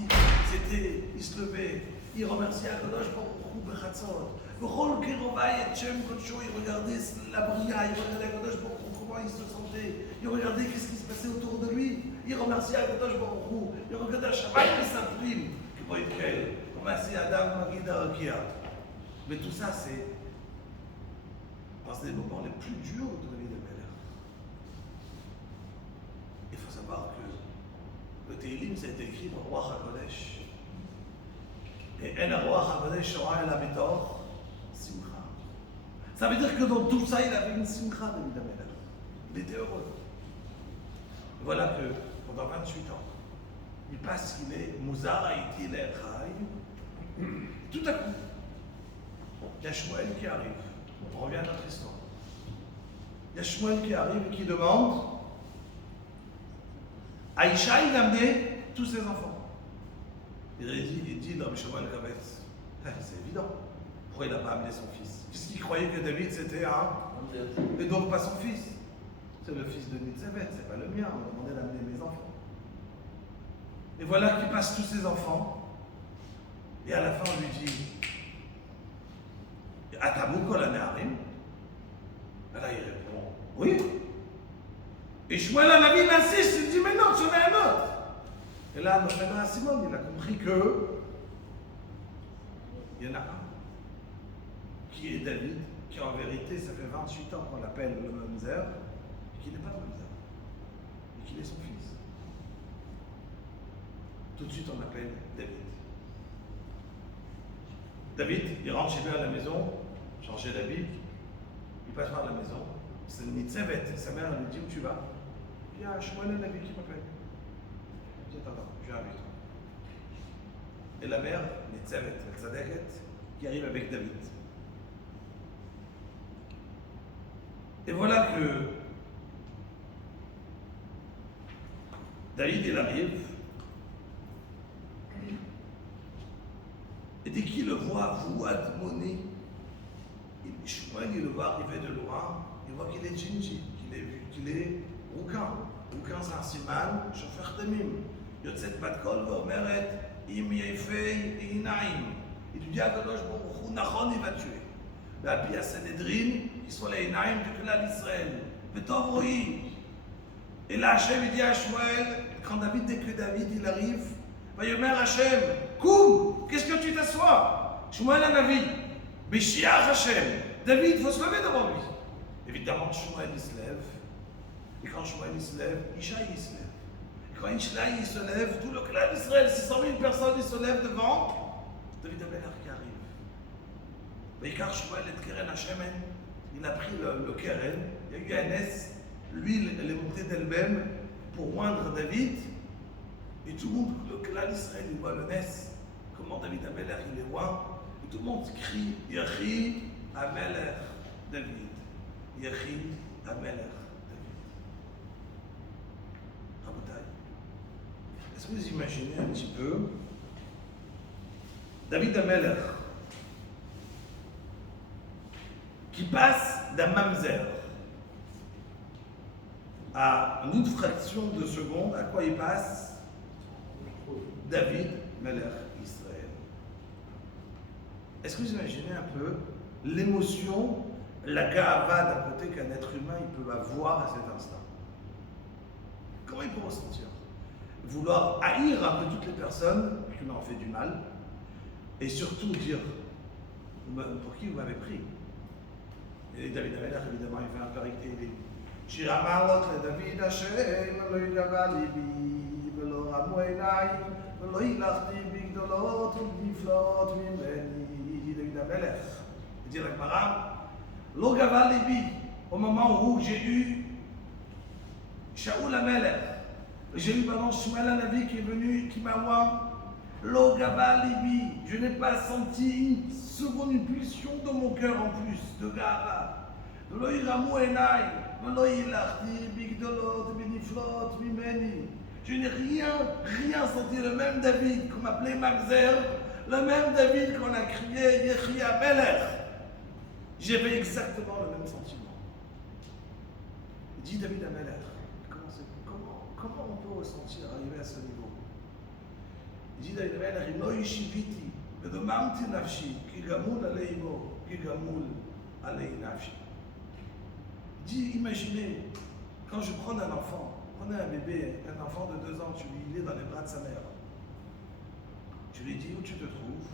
c'était, il se levait, il remerciait Akadosh Baruch Hu bechatzot, b'chol kerovai et Shem Kodsho, il regardait la bria, il regardait Akadosh Baruch Hu, comment il se sentait, il regardait qu'est-ce qui se passait autour de lui, il remerciait Akadosh Baruch Hu, il regardait Shabbat Mesaprim, כמו התקל, ומעשי אדם מגיד הרקיע. Mais tout ça, c'est dans des moments les plus durs de la vie de Bethléem. Il faut savoir que le Tehillim, ça a été écrit par Ruach HaKodesh. Et En Ruach HaKodesh Shora El HaMitor Simcha. Ça veut dire que dans tout ça, il avait une simcha, David Amelech. Il était heureux. Voilà que pendant 28 ans, il passe qu'il est Mouzar Haïti L'Echaï. Tout à coup, il y a Shmuel qui arrive. On revient à notre histoire. Il y a Shmuel qui arrive et qui demande à Ishaï d'amener tous ses enfants. Il dit dans Shmuel Kavetz, c'est évident. Pourquoi il n'a pas amené son fils? Puisqu'il croyait que David c'était un, et donc pas son fils. C'est le fils de Nitzevet, c'est pas le mien. On m'a demandé d'amener mes enfants. Et voilà qu'il passe tous ses enfants. Et à la fin, on lui dit Atabou kol haneharim? Et là, il répond oui. Et Shmuel Hanavi il insiste, il dit mais non, j'en ai un autre. Et là, notre frère Simon, il a compris que il y en a un qui est David, qui en vérité, ça fait 28 ans qu'on l'appelle le Mamzer, et qui n'est pas le Mamzer, et qu'il est son fils. Tout de suite, on l'appelle David. David, il rentre chez lui à la maison, changer d'habit, il passe par la maison, c'est Nitzevet, sa mère lui dit où tu vas? Il y a Shmuel Hanavi qui m'appelle. Il dit attends, je viens avec toi. Et la mère, Nitzevet, elle Tzadeket, qui arrive avec David. Et voilà que David, il arrive. Et dès qu'il le voit, Vouad Moni, Shmuel, il le voit arriver de loin, il voit qu'il est Jinji, qu'il est Roukan. Roukan, c'est un siman, Shofer Temim. Yotzet Batkol, Vomeret, Im Yefei, Inaim. Il lui dit à Kadosh Baruch Hu, Nachon, il va tuer. La Bia Sanhedrin, qui sont les Inaim du clan d'Israël. Betov Roi. Et là, Hachem, il dit à Shmuel, quand David, dès que David, il arrive, Vayomer Hachem, Koum, qu'est-ce que tu t'assois? Shmuel Hanavi, Bishiach Hachem. David, il faut se lever devant lui. Évidemment, Shmuel, il se lève. Et quand Shmuel, il se lève, Ishaï, il se lève. Et quand Ishaï, il se lève, tout le clan d'Israël, 600 000 personnes, ils se lèvent devant David Amelech qui arrive. Mais car Shmuel et Keren Hashemen, il a pris le Keren, il y a eu un S, l'huile, elle est montée d'elle-même pour oindre David. Et tout le monde, le clan d'Israël, il voit le Nes, comment David Amelech, il est oint. Et tout le monde crie, Yechi Amelech David. Yechi Amelech David. Rabotai. Est-ce que vous imaginez un petit peu David Amelech qui passe d'un mamzer à une fraction de seconde, à quoi il passe? David Melech Israël. Est-ce que vous imaginez un peu l'émotion, la gava d'un côté qu'un être humain il peut avoir à cet instant? Comment il peut ressentir? Vouloir haïr un peu toutes les personnes qui m'ont fait du mal et surtout dire pour qui vous m'avez pris? Et David Amelech, évidemment, il fait un parité, il dit Shir Amalot le David Hashem, lo yigava libi, velo ramu einai, velo hilachti bigdolot ובנפלאות ממני. David Amelech. Il dit la Gemara, lo gava libi, au moment où j'ai eu Shaoul Amelech, j'ai eu pardon Shmuel Hanavi qui est venu, qui m'a oint, lo gava libi, je n'ai pas senti une seconde, une pulsion dans mon cœur en plus de gava. ולא ירמו עיניי, ולא ילכתי בגדולות ובנפלאות ממני. Je n'ai rien senti, le même David qu'on m'appelait Mamzer, le même David qu'on a crié Yechi Amelech. J'avais exactement le même sentiment. Il dit David Amelech, comment on peut ressentir, arriver à ce niveau? Il dit David Amelech, אם לא ישיביתי ודוממתי נפשי, כי גמול עלי בו, כי גמול עלי נפשי. Dis, imaginez, quand je prends un enfant, prenez un bébé, un enfant de 2 ans, tu lui es dans les bras de sa mère. Tu lui dis où tu te trouves,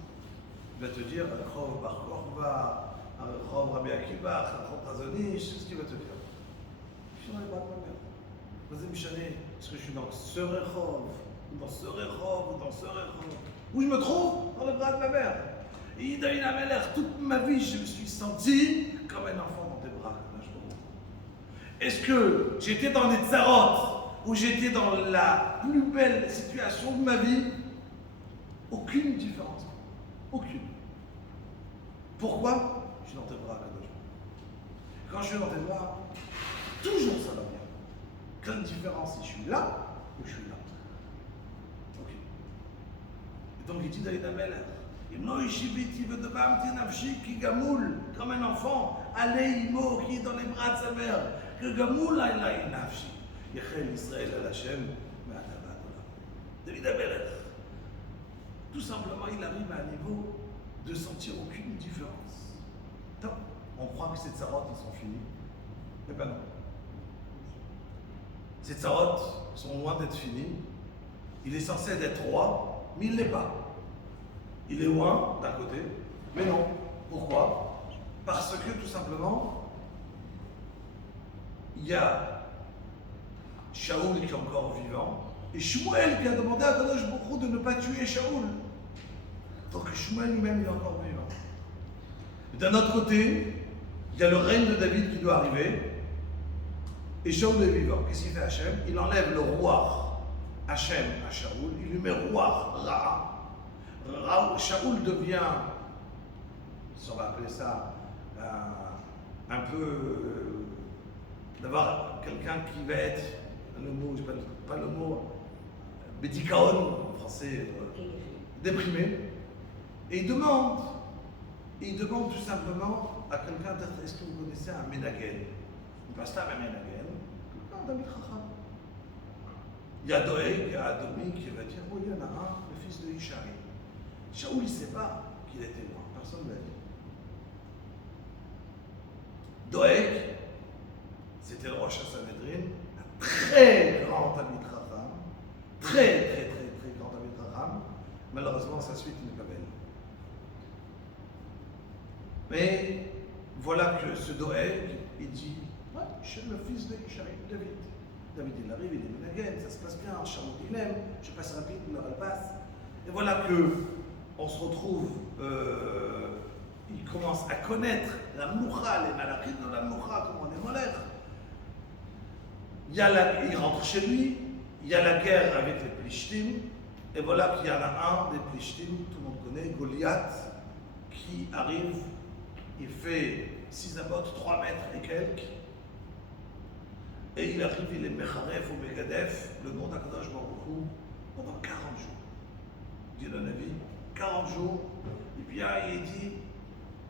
il va te dire Rachov Bar Korba, Rachov Rabbi Akiva, Rachov Razonish, c'est ce qu'il va te dire. Je suis dans les bras de ma mère. Vous allez me chaner, est-ce que je suis dans ce Rachov, ou dans ce Rachov, ou dans ce Rachov? Où je me trouve? Dans les bras de ma mère. Et il dit David Ameller, toute ma vie, je me suis senti comme un enfant dans tes bras. Est-ce que j'étais dans les tsarotes ou j'étais dans la plus belle situation de ma vie? Aucune différence. Aucune. Pourquoi? Je suis dans tes bras, Kadosh. Quand je suis dans tes bras, toujours ça va bien. Quelle différence si je suis là ou je suis là? Ok. Et donc il dit David Ameller, comme un enfant, allez Imo qui est dans les bras de sa mère, que Gamoul aïlaï nafshi, Yechel Israël al Hashem, David Ameller. Tout simplement, il arrive à un niveau de sentir aucune différence. Donc, on croit que ces tsarotes, ils sont finis. Mais pas non. Ces tsarotes sont loin d'être finis. Il est censé être roi, mais il ne l'est pas. Il est loin d'un côté, mais non. Pourquoi? Parce que tout simplement, il y a Shaoul qui est encore vivant, et Shmuel qui a demandé à Kadosh Baruch Hu de ne pas tuer Shaoul. Donc Shmuel lui-même il est encore vivant. D'un autre côté, il y a le règne de David qui doit arriver, et Shaoul est vivant. Qu'est-ce qu'il fait Hachem? Il enlève le roi Hachem à Shaoul, il lui met roi Ra. Shaoul devient, on va appeler ça, un peu d'avoir quelqu'un qui va être, le mot, je pas le mot, bédikaon en français, déprimé, et il demande tout simplement à quelqu'un d'être, est-ce que vous connaissez un Ménagel? Il passe là un Ménagel, un David Chacham. Il y a Doeg, il y a Adomi qui va dire, oh il y en a un, le fils de Ishari. Shaoul il ne sait pas qu'il était loin, personne ne l'a dit. Doeg, c'était le Rosh Hashanah, un très grand Talmid Chacham, très grand Talmid Chacham. Malheureusement, sa suite n'est pas belle. Mais voilà que ce Doeg, il dit, ouais, je suis le fils de Ishari, David. David, il arrive, il est Ménagel, ça se passe bien, Shaoul il aime, je passe rapide, il passe. Et voilà que on se retrouve, il commence à connaître la moucha, les malachim de la moucha, comment on est molaire. Il rentre chez lui, il y a la guerre avec les Plishtim, et voilà qu'il y en a un des Plishtim, tout le monde connaît, Goliath, qui arrive, il fait 6 amotes, 3 mètres et quelques, et il arrive, il est Mecharef ou Megadef, le nom d'Akadosh Baruch Hu, pendant 40 jours. Dit le Navi, 40 jours, et puis il dit,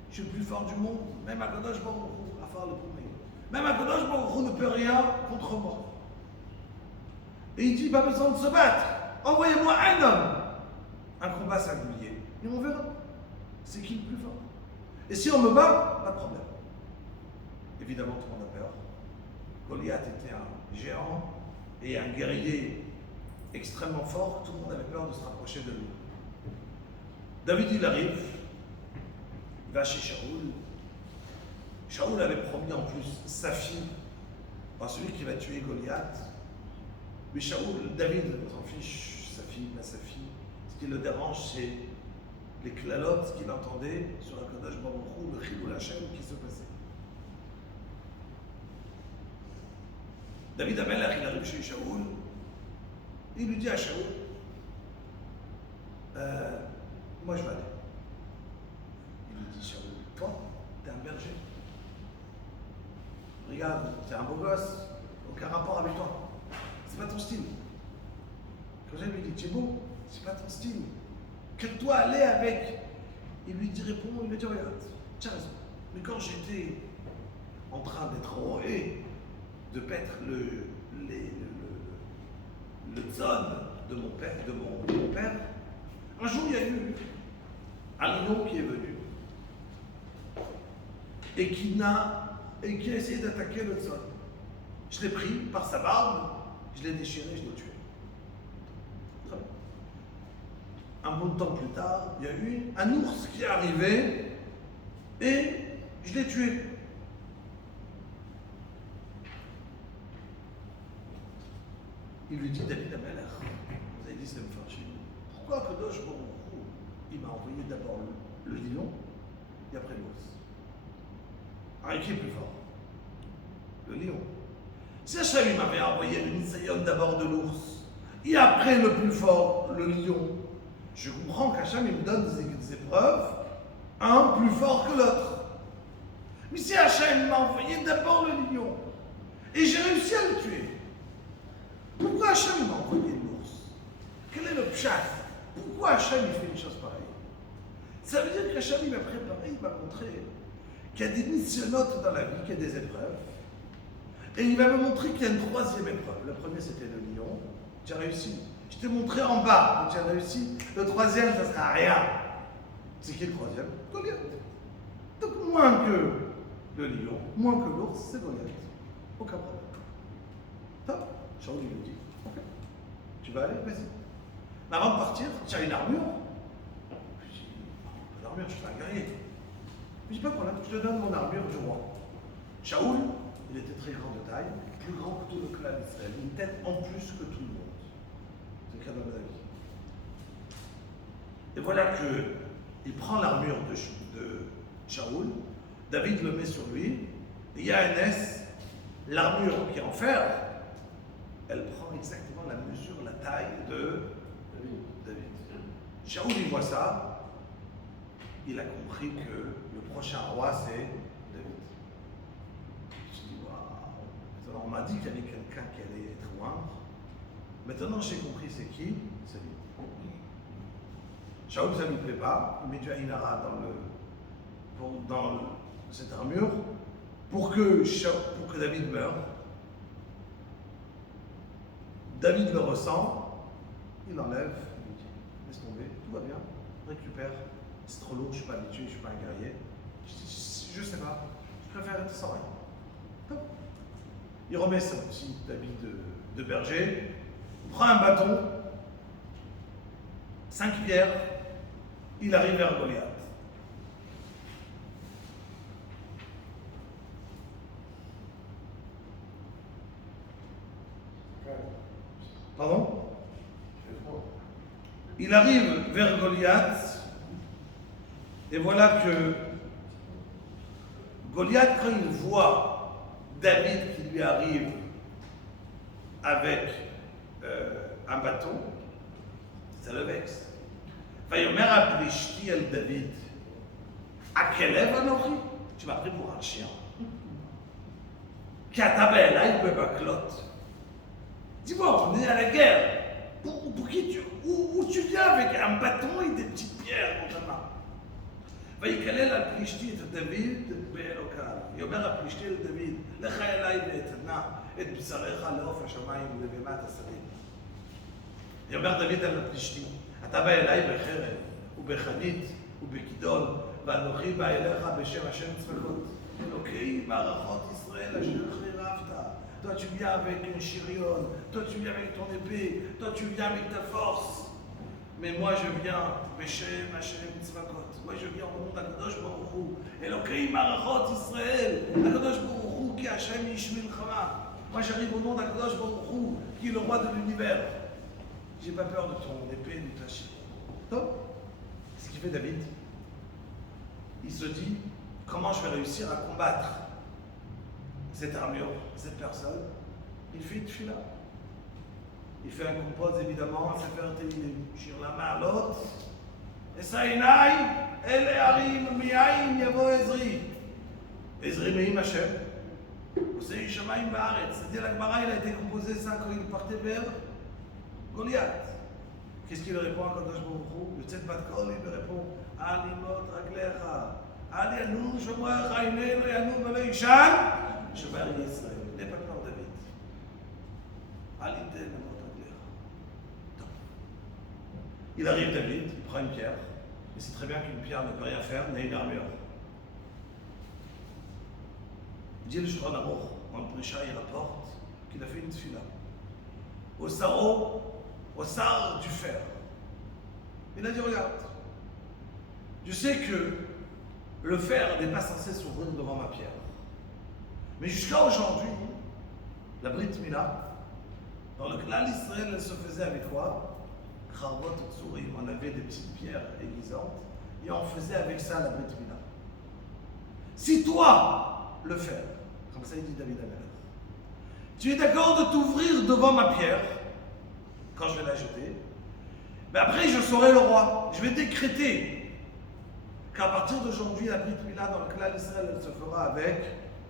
je suis le plus fort du monde, même Akadosh Baruch Hu, à faire le premier. Même Akadosh Baruch Hu ne peut rien contre moi. Et il dit, pas besoin de se battre, envoyez-moi un homme. Un combat singulier, et on verra. C'est qui le plus fort? Et si on me bat, pas de problème. Évidemment, tout le monde a peur. Goliath était un géant et un guerrier extrêmement fort, tout le monde avait peur de se rapprocher de lui. David, il arrive, il va chez Shaoul. Shaoul avait promis en plus sa fille à celui qui va tuer Goliath. Mais Shaoul, David s'en fiche, sa fille, pas sa fille. Ce qui le dérange, c'est les clalotes qu'il entendait sur Akadosh Baruch Hu, le Chilul Hashem qui se passait. David Amelach, il arrive chez Shaoul, il lui dit à Shaoul, moi je vais aller. Il lui dit, Shaoul, toi, t'es un berger. Regarde, t'es un beau gosse, aucun rapport avec toi. C'est pas ton style. Quand je lui dis, tu es beau, c'est pas ton style. Que toi aller avec. Il lui dit, répond, il lui dit, regarde, tu as raison. Mais quand j'étais en train d'être roé, de paître le zone de mon père, un jour il y a eu un lion qui est venu et qui a essayé d'attaquer le zone. Je l'ai pris par sa barbe, je l'ai déchiré, je l'ai tué. Très bien. Un bon temps plus tard, il y a eu un ours qui est arrivé et je l'ai tué. Il lui dit, David Amelach, vous avez dit, c'est me fâcher. Pourquoi Kadosh Baruch Hu, il m'a envoyé d'abord le lion, et après l'ours. Alors, qui est plus fort? Le lion. Si Hachem m'avait envoyé le Nisayon d'abord de l'ours, et après le plus fort, le lion, je comprends qu'Hachem me donne des épreuves, un plus fort que l'autre. Mais si Hachem m'a envoyé d'abord le lion, et j'ai réussi à le tuer, pourquoi Hachem m'a envoyé l'ours? Quel est le pshat? Pourquoi Hachem fait une chose pareille? Ça veut dire qu'Hachem m'a préparé, il m'a montré qu'il y a des missionnotes dans la vie, qu'il y a des épreuves. Et il va me montrer qu'il y a une troisième épreuve. Le premier, c'était le lion. Tu as réussi. Je t'ai montré en bas, tu as réussi. Le troisième, ça ne sera rien. C'est qui le troisième? Goliath. Donc, moins que le lion, moins que l'ours, c'est Goliath. Aucun problème. Top. Shaul lui dit, ok. Tu vas aller, vas-y. Mais avant de partir, tu as une armure. Je dis, une armure, je suis un guerrier. Je dis, pas de problème, je te donne mon armure du roi. Shaul, il était très grand de taille, plus grand que tout le clan d'Israël, une tête en plus que tout le monde. C'est le cas de David. Et voilà qu'il prend l'armure de Shaul, David le met sur lui, et il y a un S, l'armure qui est en fer, elle prend exactement la mesure, la taille de David. Shaul, il voit ça, il a compris que le prochain roi, c'est David. Je me dis, waouh! Alors, on m'a dit qu'il y avait quelqu'un qui allait être loin. Maintenant, j'ai compris c'est qui? C'est lui. Shaul, ça ne lui plaît pas. Il met du Ainara dans cette armure pour que David meure. David le ressent, il enlève, il lui dit, laisse tomber, tout va bien, récupère, c'est trop lourd, je ne suis pas habitué, je ne suis pas un guerrier. Je ne sais pas, je préfère être sans rien. Top. Il remet son petit habit de berger, prend un bâton, 5 pierres, il arrive vers Goliath. Pardon? Il arrive vers Goliath, et voilà que Goliath, quand il voit David qui lui arrive avec un bâton, ça le vexe. ויאמר הפלישתי אל דוד, הכלב אנוכי? Tu m'as pris pour un chien. כי אתה בעיניי בבקלות. Dis-moi, on est à la guerre. Où tu viens avec un bâton et des petites pierres dans ta main? ויקלל הפלישתי את דוד באלוקיו. יאמר הפלישתי אל דוד, לך אליי ואתנה את בשריך לעוף השמיים ולבהמת השדה. יאמר דוד אל הפלישתי, אתה בא אליי בחרב ובחנית ובכידון, ואנוכי בא אליך בשם השם צבאות. אלוקי מערכות ישראל אשר החרבת. Toi tu viens avec une chirion, toi tu viens avec ton épée, toi tu viens avec ta force. Mais moi je viens, Beshem Hashem Tzvakot. Moi je viens au nom d'Akadosh Baruch Hu. Elokei Marachot Israël. Akadosh Baruch Hu qui Hashem Ish Milchama. Moi j'arrive au nom d'Akadosh Baruch Hu qui est le roi de l'univers. J'ai pas peur de ton épée ni de ta chirion. Top. Ce qu'il fait David, il se dit comment je vais réussir à combattre cette armure, cette personne. Il fait une tefila. Il fait un compose évidemment, ça fait un télim. Shir la main à l'autre. Et ça inaï, elle harim miaïn yavo Ezri. Ezri meim Hashem. Osei shamayim ba'aretz. C'est-à-dire la Gemara, il a été composé ça quand il partait vers Goliath. Qu'est-ce qu'il répond à Kadosh Baruch Hu? Le Tzet Bat Kol, il lui répond Ali mot raglecha. Ali anu shomoecha inenu yanu velo ishan. Shemar Yisrael. N'aie pas peur, David. Ali ten mot raglecha. Il arrive, David, il prend une pierre. Il sait très bien qu'une pierre ne peut rien faire, mais une armure. Il dit le Shulchan Aruch, dans le Prisha, il rapporte qu'il a fait une tefila. Au sar du fer. Il a dit, regarde, je sais que le fer n'est pas censé s'ouvrir devant ma pierre. Mais jusqu'à aujourd'hui, la Brit Mila, dans le clan d'Israël, elle se faisait avec quoi? Kharvot Tsurim, on avait des petites pierres aiguisantes, et on faisait avec ça la Brit Mila. Si toi, le faire, comme ça il dit David Amelech, tu es d'accord de t'ouvrir devant ma pierre, quand je vais la jeter, mais après je serai le roi. Je vais décréter qu'à partir d'aujourd'hui, la Brit Mila dans le clan d'Israël, elle se fera avec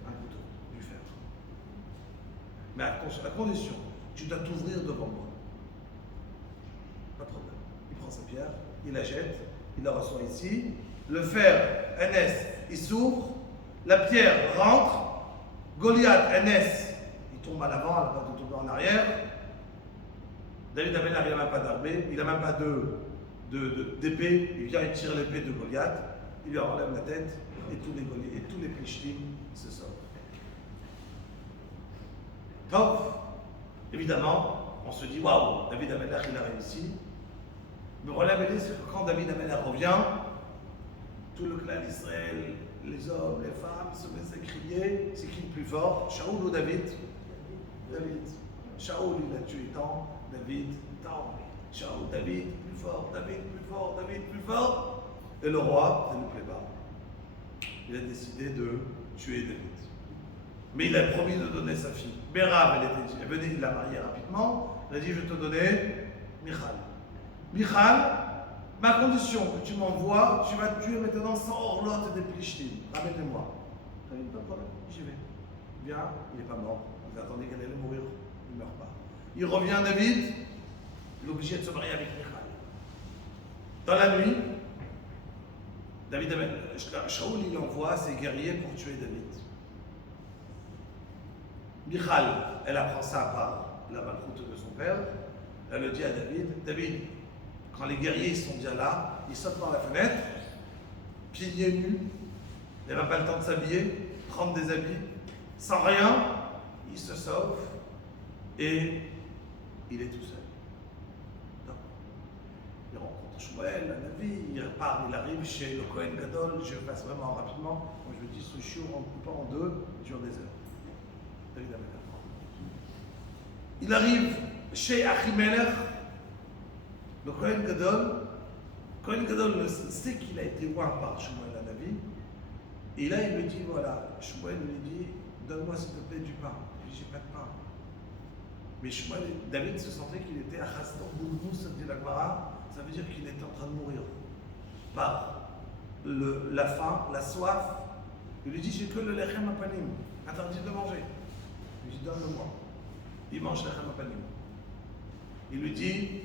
un couteau, du fer. Mais attention, la condition, tu dois t'ouvrir devant moi. Pas de problème. Il prend sa pierre, il la jette, il la reçoit ici. Le fer, NS, il s'ouvre. La pierre rentre. Goliath, NS, il tombe à l'avant, à la place de tomber en arrière. David Amelech, il n'a même pas d'armée, il n'a même pas d'épée. Il vient, il tire l'épée de Goliath, il lui enlève la tête et tous les Plishtim se sauvent. Donc, évidemment, on se dit waouh, David Amelech, il a réussi. Le problème, c'est que quand David Amelech revient, tout le clan d'Israël, les hommes, les femmes se mettent à crier. C'est qui le plus fort? Shaoul ou David? David. Shaoul, il a tué tant. David, tant. Shaoul, David, plus fort. David, plus fort. David, plus fort. Et le roi, ça ne lui plaît pas. Il a décidé de tuer David. Mais il a promis de donner sa fille. Bérav, elle venait, il l'a mariée rapidement. Il a dit, je vais te donner Michal. Michal, ma condition que tu m'envoies, tu vas tuer maintenant 100 orlotes des Plishtim. Ramène-les-moi. Pas de problème, j'y vais. Viens, il n'est pas mort. Vous attendez qu'elle allait mourir, il ne meurt pas. Il revient, David, il est obligé de se marier avec Michal. Dans la nuit, Shaoul, il envoie ses guerriers pour tuer David. Michal, elle apprend ça par la malchoute de son père. Elle le dit à David, David, quand les guerriers sont bien là, ils sautent par la fenêtre, pieds nus, il n'a pas le temps de s'habiller, prendre des habits, sans rien, il se sauve et il est tout seul. Donc, il rencontre Shmuel, la Navi, il repart, il arrive chez le Kohen Gadol, je passe vraiment rapidement, moi je me dis ce shiur en coupant en deux, dure des heures. David Amelech. Il arrive chez Achimelech, le Kohen Gadol sait qu'il a été voir par Shmuel la Navi, et là il lui dit voilà, Shmuel lui dit donne-moi s'il te plaît du pain. Il dit j'ai pas de pain. Mais Shmuel, David se sentait qu'il était à Chaston Boulmous, dit la Gemara, ça veut dire qu'il était en train de mourir par la faim, la soif. Il lui dit j'ai que le lechem apanim, interdit de manger. Il lui dit donne-le-moi. Il mange lechem apanim. Il lui dit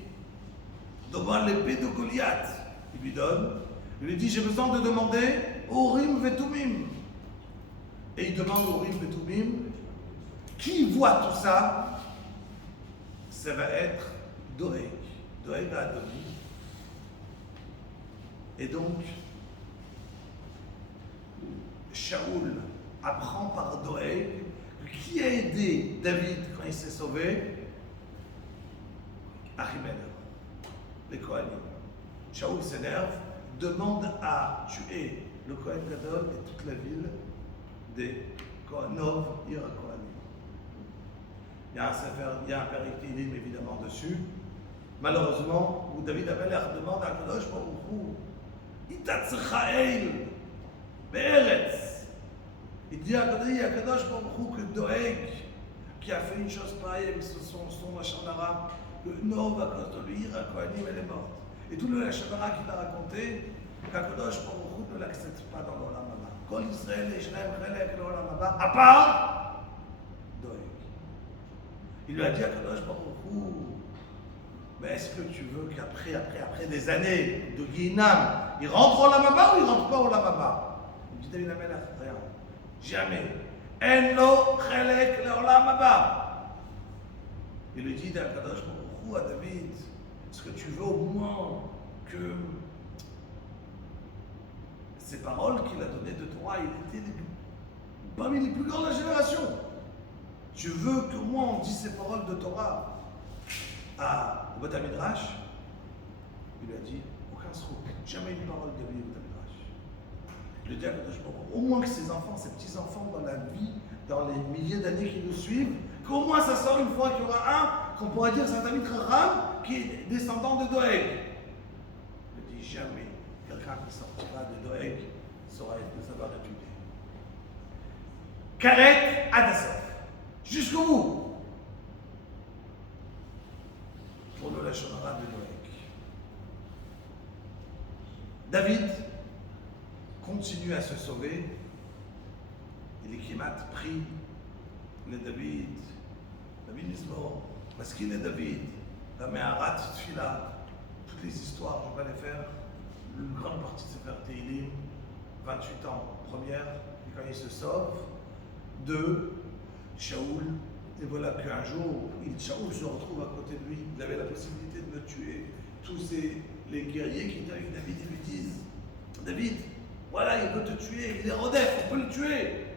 devant l'épée de Goliath, il lui donne. Il lui dit j'ai besoin de demander Urim Vetumim. Et il demande Urim Vetumim. Qui voit tout ça? Ça va être Doeg. Doeg à Adomi. Et donc, Shaoul apprend par Doeg qui a aidé David quand il s'est sauvé? Achimelech, les Kohanim. Shaoul s'énerve, demande à tuer le Kohen Gadol et toute la ville des Kohanov Ira Kohanim. Il y a un périctilim évidemment dessus. Malheureusement, où David Amelech demande à Kadosh Baruch Hu, Itatzchael, Be'eretz. Il dit à Kadosh Baruch Hu que Doeg, qui a fait une chose pareille avec son machin arabe, le Nov à cause de lui, Ira Kohanim, elle est morte. Et tout le Hachamara qu'il a raconté, qu'Akadosh Baruch Hu ne l'accepte pas dans l'Olam Haba. Kol Israël et Shnaim Chelek l'Olam Haba, à part Doeg. Il lui a dit à Akadosh Baruch Hu, mais est-ce que tu veux qu'après des années de Guinam, il rentre au Olam Haba ou il rentre pas au Olam Haba? Il dit David Amelech, rien. Jamais. En lo Chelek l'Olam Haba. Il lui dit à Akadosh Baruch Hu, à David, est-ce que tu veux au moins que ces paroles qu'il a données de Torah, il était parmi les plus grands de la génération. Tu veux que moi on dise ces paroles de Torah au Beth Midrash? Il lui a dit, aucun srouk, jamais une parole de lui au Beth Midrash. Il lui a dit, au moins que ses enfants, ses petits-enfants dans la vie, dans les milliers d'années qui nous suivent, qu'au moins ça sort une fois qu'il y aura un, qu'on pourra dire c'est un Talmid Chacham qui est descendant de Doeg. Il dit jamais quelqu'un chacun qui sortira de Doeg saura savoir étudier. Karet Adassof, jusqu'au bout. Pour nous, la Shonara de Doeg. David continue à se sauver. Il est Kimat pris le David. David Nismo, parce qu'il est David. La Meharat Tfila, toutes les histoires, je ne vais pas les faire. Une grande partie de Sefer Teilim, 28 ans, première, et quand il se sauve. 2, Shaoul. Et voilà qu'un jour, Shaoul se retrouve à côté de lui. Il avait la possibilité de le tuer. Tous les guerriers qui étaient avec David, ils lui disent David, voilà, il veut te tuer, il est Rodef, on peut le tuer.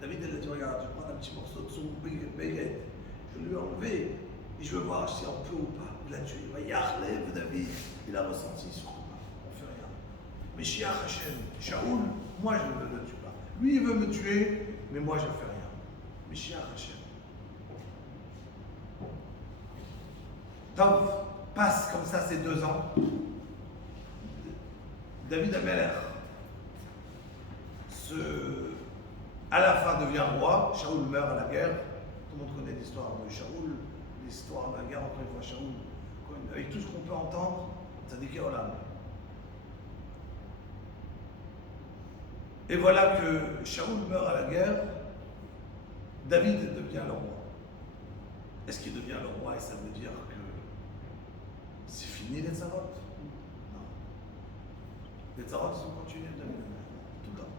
David, il a dit regarde, je vais prendre un petit morceau de son baguette, je vais lui enlever et je veux voir si on peut ou pas. Il l'a tué. Yachlève David, il a ressenti sur toi. On fait rien. Mais Shiach Hashem, Shaoul, moi je ne le tue pas. Lui, il veut me tuer, mais moi je ne fais rien. Mais Shiach Hashem. Tov passe comme ça ces 2 ans. David Ameler à la fin devient roi. Shaoul meurt à la guerre. Tout le monde connaît l'histoire de Shaoul, l'histoire de la guerre entre une fois Shaoul, avec tout ce qu'on peut entendre, Tzadikei Olam. Et voilà que Shaoul meurt à la guerre. David devient le roi. Est-ce qu'il devient le roi et ça veut dire que c'est fini les Tzarot? Non. Les Tzarot sont continués de David Ameler, tout le temps.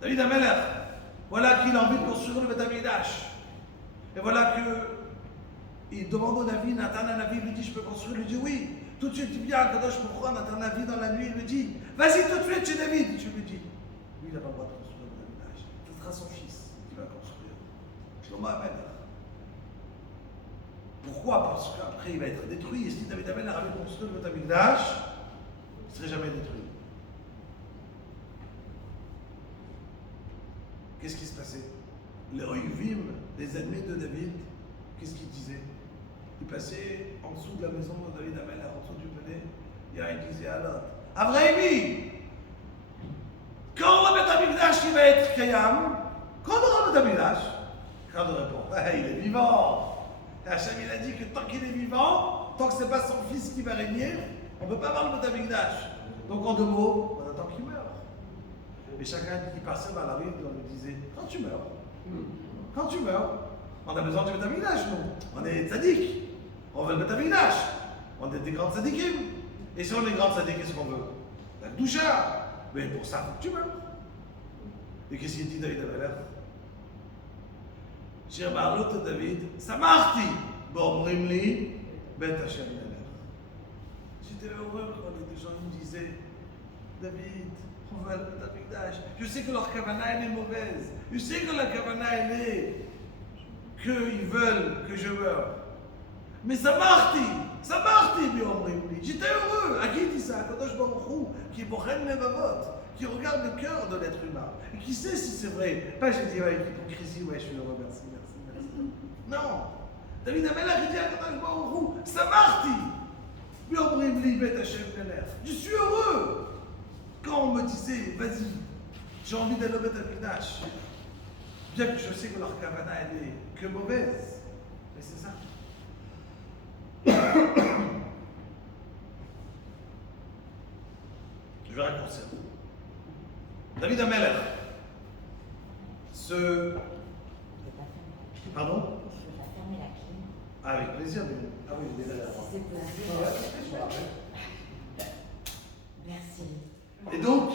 David Ameler, voilà qu'il a envie de construire le Beth Amikdash. Et voilà que il demande au Navi, Nathan Navi lui dit je peux construire, il lui dit oui. Tout de suite il vient à Kadosh pourquoi Nathan Navi dans la nuit, il lui dit vas-y tout de suite chez David. Je lui dis lui il n'a pas le droit de construire le Beth Amikdash. Ce sera son fils qui va construire. Shlomo Ameler. Pourquoi? Parce qu'après il va être détruit. Et si David Ameler avait construit le Beth Amikdash, il ne serait jamais détruit. Qu'est-ce qui se passait? Les Ouvim, les ennemis de David, qu'est-ce qu'ils disaient? Ils passaient en dessous de la maison de David Ameler, en dessous du palais. Et il disait alors, Avrahami, quand le Beth Amikdash il va être Kayam, quand on aura le Beth Amikdash? Quand on répond, il est vivant. Et Hachem il a dit que tant qu'il est vivant, tant que ce n'est pas son fils qui va régner, on ne peut pas avoir le Beth Amikdash. Donc en 2 mots, on attend qu'il meure. Et chacun qui passait par la rue, on lui disait, quand tu meurs, on a besoin du Beth Amikdash, nous. On est tzaddik. On veut le Beth Amikdash. On est des grands tzaddikim. Et si on est grands tzaddik, qu'est-ce qu'on veut? La doucha. Mais pour ça, il faut que tu meurs. Et qu'est-ce qu'il dit David Ameler? Shir Marlot David, Samarti, Bormrim li, Bet Hashem Melech. J'étais heureux quand les gens me disaient, David, on va le Beth Amikdash. Je sais que leur kavana elle est mauvaise. Je sais que la kavana elle est qu'ils veulent que je meure. Mais ça marti, j'étais heureux. À qui dit ça? Kadosh Baruch Hu, qui est Bochen Levavot, qui regarde le cœur de l'être humain et qui sait si c'est vrai. Pas j'ai dit avec hypocrisie, ouais, je suis heureux, merci. Non. David Ameler, il dit à Kadosh Baruch Hu, ça marti. Je suis heureux. Quand on me disait, vas-y, j'ai envie d'aller au Beth Amikdash, bien que je sais que leur kavana elle est que mauvaise, mais c'est ça. Je vais raccourcir. David Ameler, Pardon? Je vais fermer la clim. Ah, avec plaisir, mais... Ah oui, je l'ai là. C'est plaisir. Merci. Et donc,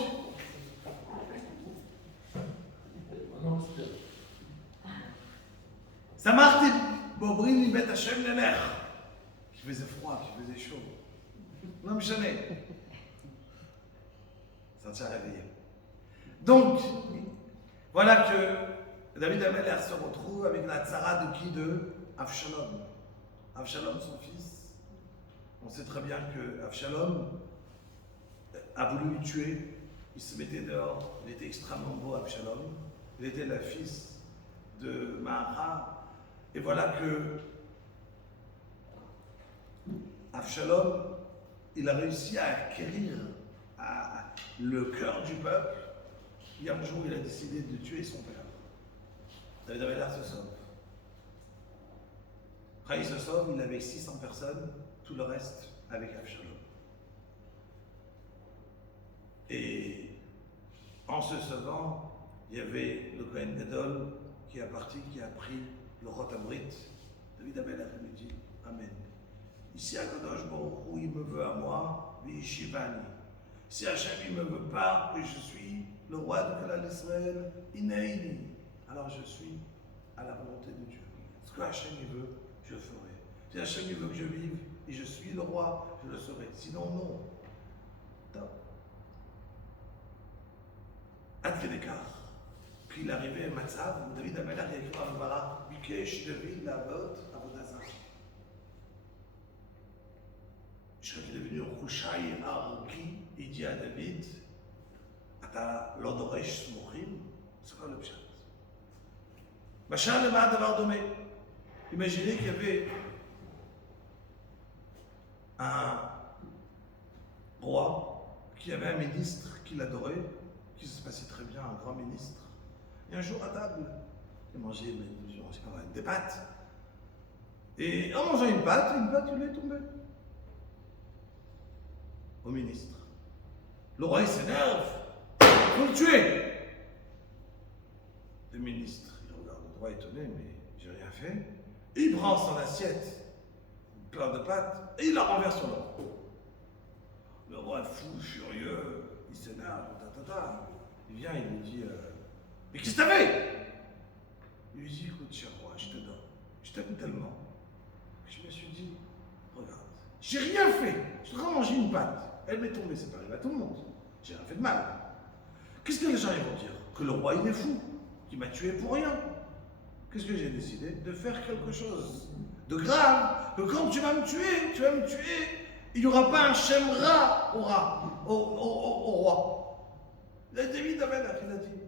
ça marche, Bobrin, Bet Hashem Leler. Il faisait froid, il faisait chaud. Non, mais jamais. Ça tient réveillé. Donc, voilà que David Ameler se retrouve avec la tzara de qui? De Avshalom. Avshalom, son fils. On sait très bien que Avshalom a voulu le tuer. Il se mettait dehors. Il était extrêmement beau, Avshalom. Il était le fils de Maara. Et voilà que Avshalom, il a réussi à acquérir le cœur du peuple. Il y a un jour, il a décidé de tuer son père. David Ameller se sauve. Quand il se sauve, il avait 600 personnes, tout le reste avec Avshalom. Et en se sauvant, il y avait le Kohen Gadol qui a pris le Rotamrit. David Ameller lui dit Amen. Ici à Kadosh Baruch Hu, il me veut à moi, Vishivani. Si Hachem il ne me veut pas que je suis le roi de Kalal Israël, Ineini, alors je suis à la volonté de Dieu. Ce que Hachem il veut, je ferai. Si Hachem il veut que je vive et je suis le roi, je le serai. Sinon, non. Top. Ad Kedekar. Puis il est arrivé à Matzav, où David Ameller a écrit à Mara, Bikesh David Lavot Avodazar. Je suis devenu Rouchaï Arouki, il dit à David, Ata Lodoresh Smochim, c'est quoi le pshat? Bachar le Mahat Davar Domé. Imaginez qu'il y avait un roi qui avait un ministre qu'il adorait, qui se passait très bien, un grand ministre. Et un jour à table, il mangeait des pâtes. Et en mangeant une pâte, il lui est tombée au ministre. Le roi il s'énerve, il faut le tuer. Le ministre, il regarde le roi étonné, mais j'ai rien fait. Et il prend son assiette, plein de pâtes, et il la renverse sur le roi. Le roi est fou, furieux, il s'énerve, il vient, il lui dit mais qu'est-ce que t'as fait? Il lui dit écoute, cher roi, je te donne, je t'aime tellement que je me suis dit regarde, j'ai rien fait, je suis en train de manger une pâte. Elle m'est tombée, c'est pas arrivé à tout le monde. J'ai rien fait de mal. Qu'est-ce que les gens vont dire? Que le roi il est fou, qu'il m'a tué pour rien. Qu'est-ce que j'ai décidé? De faire quelque chose de grave, que quand tu vas me tuer, il n'y aura pas un Shemra au roi. David Ameller, il a dit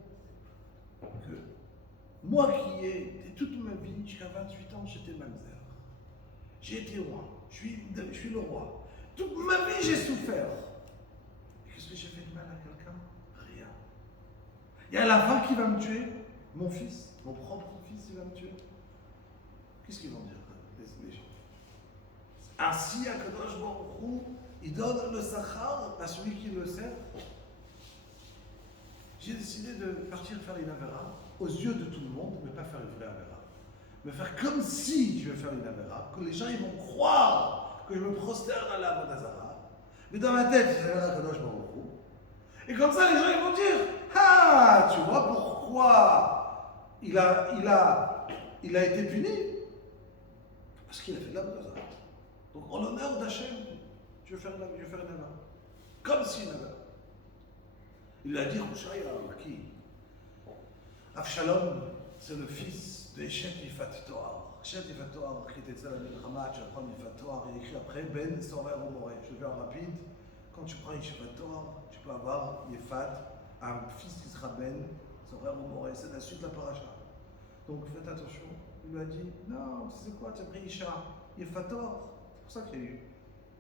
que moi qui ai été toute ma vie, jusqu'à 28 ans, j'étais mamzer. J'ai été roi, je suis le roi. Toute ma vie, j'ai souffert. Qu'est-ce que j'ai fait de mal à quelqu'un? Rien. Et à la fin, qui va me tuer? Mon fils, mon propre fils, il va me tuer. Qu'est-ce qu'ils vont dire, les gens? Ainsi, Akadosh Baruch Hu, il donne le sachar à celui qui le sert. J'ai décidé de partir faire une avera aux yeux de tout le monde, mais pas faire une vraie avera. Me faire comme si je vais faire une avera, que les gens ils vont croire que je me prosterne à la Vodazara, mais dans ma tête, je vais à Kadosh Baruch Hu. Et comme ça, les gens ils vont dire ah, tu vois pourquoi il a été puni? Parce qu'il a fait de la Vodazara. Donc, en l'honneur d'Hachem, je vais faire une avera. Comme si une avera. Il lui a dit Rouchaï qui Avshalom, c'est le fils de Eshet Yifat Toar. Eshet Yifat Toar, qui était la Milchama, tu apprends Yifat Toar, il écrit après Ben Sorer Omore. Je vais faire rapide. Quand tu prends Yifat Toar, tu peux avoir Yifat, un fils qui sera Ben Sorer Omore. C'est la suite de la paracha. Donc faites attention. Il lui a dit non, tu sais quoi, tu as pris Isha, Yifat Toar. C'est pour ça qu'il y a eu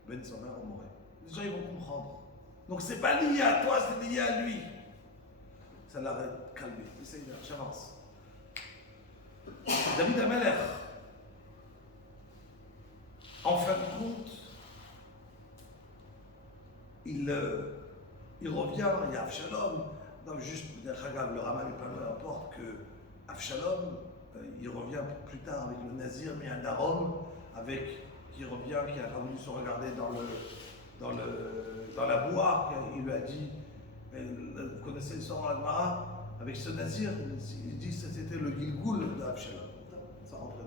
Ben Sorer Omore. Les gens ils vont comprendre. Donc c'est pas lié à toi, c'est lié à lui. Ça l'a calmé. Essaye, j'avance. David Ameller, en fin de compte, il revient, il y a Avshalom. Donc juste, le Rama n'est pas peu importe que Avshalom, il revient plus tard avec le Nazir, mais un Darom, qui revient, qui a voulu se regarder dans la boîte, il lui a dit, vous connaissez l'histoire dans la Gemara, avec ce Nazir, il dit que c'était le Gilgoul d'Avshalom. Ça rentrait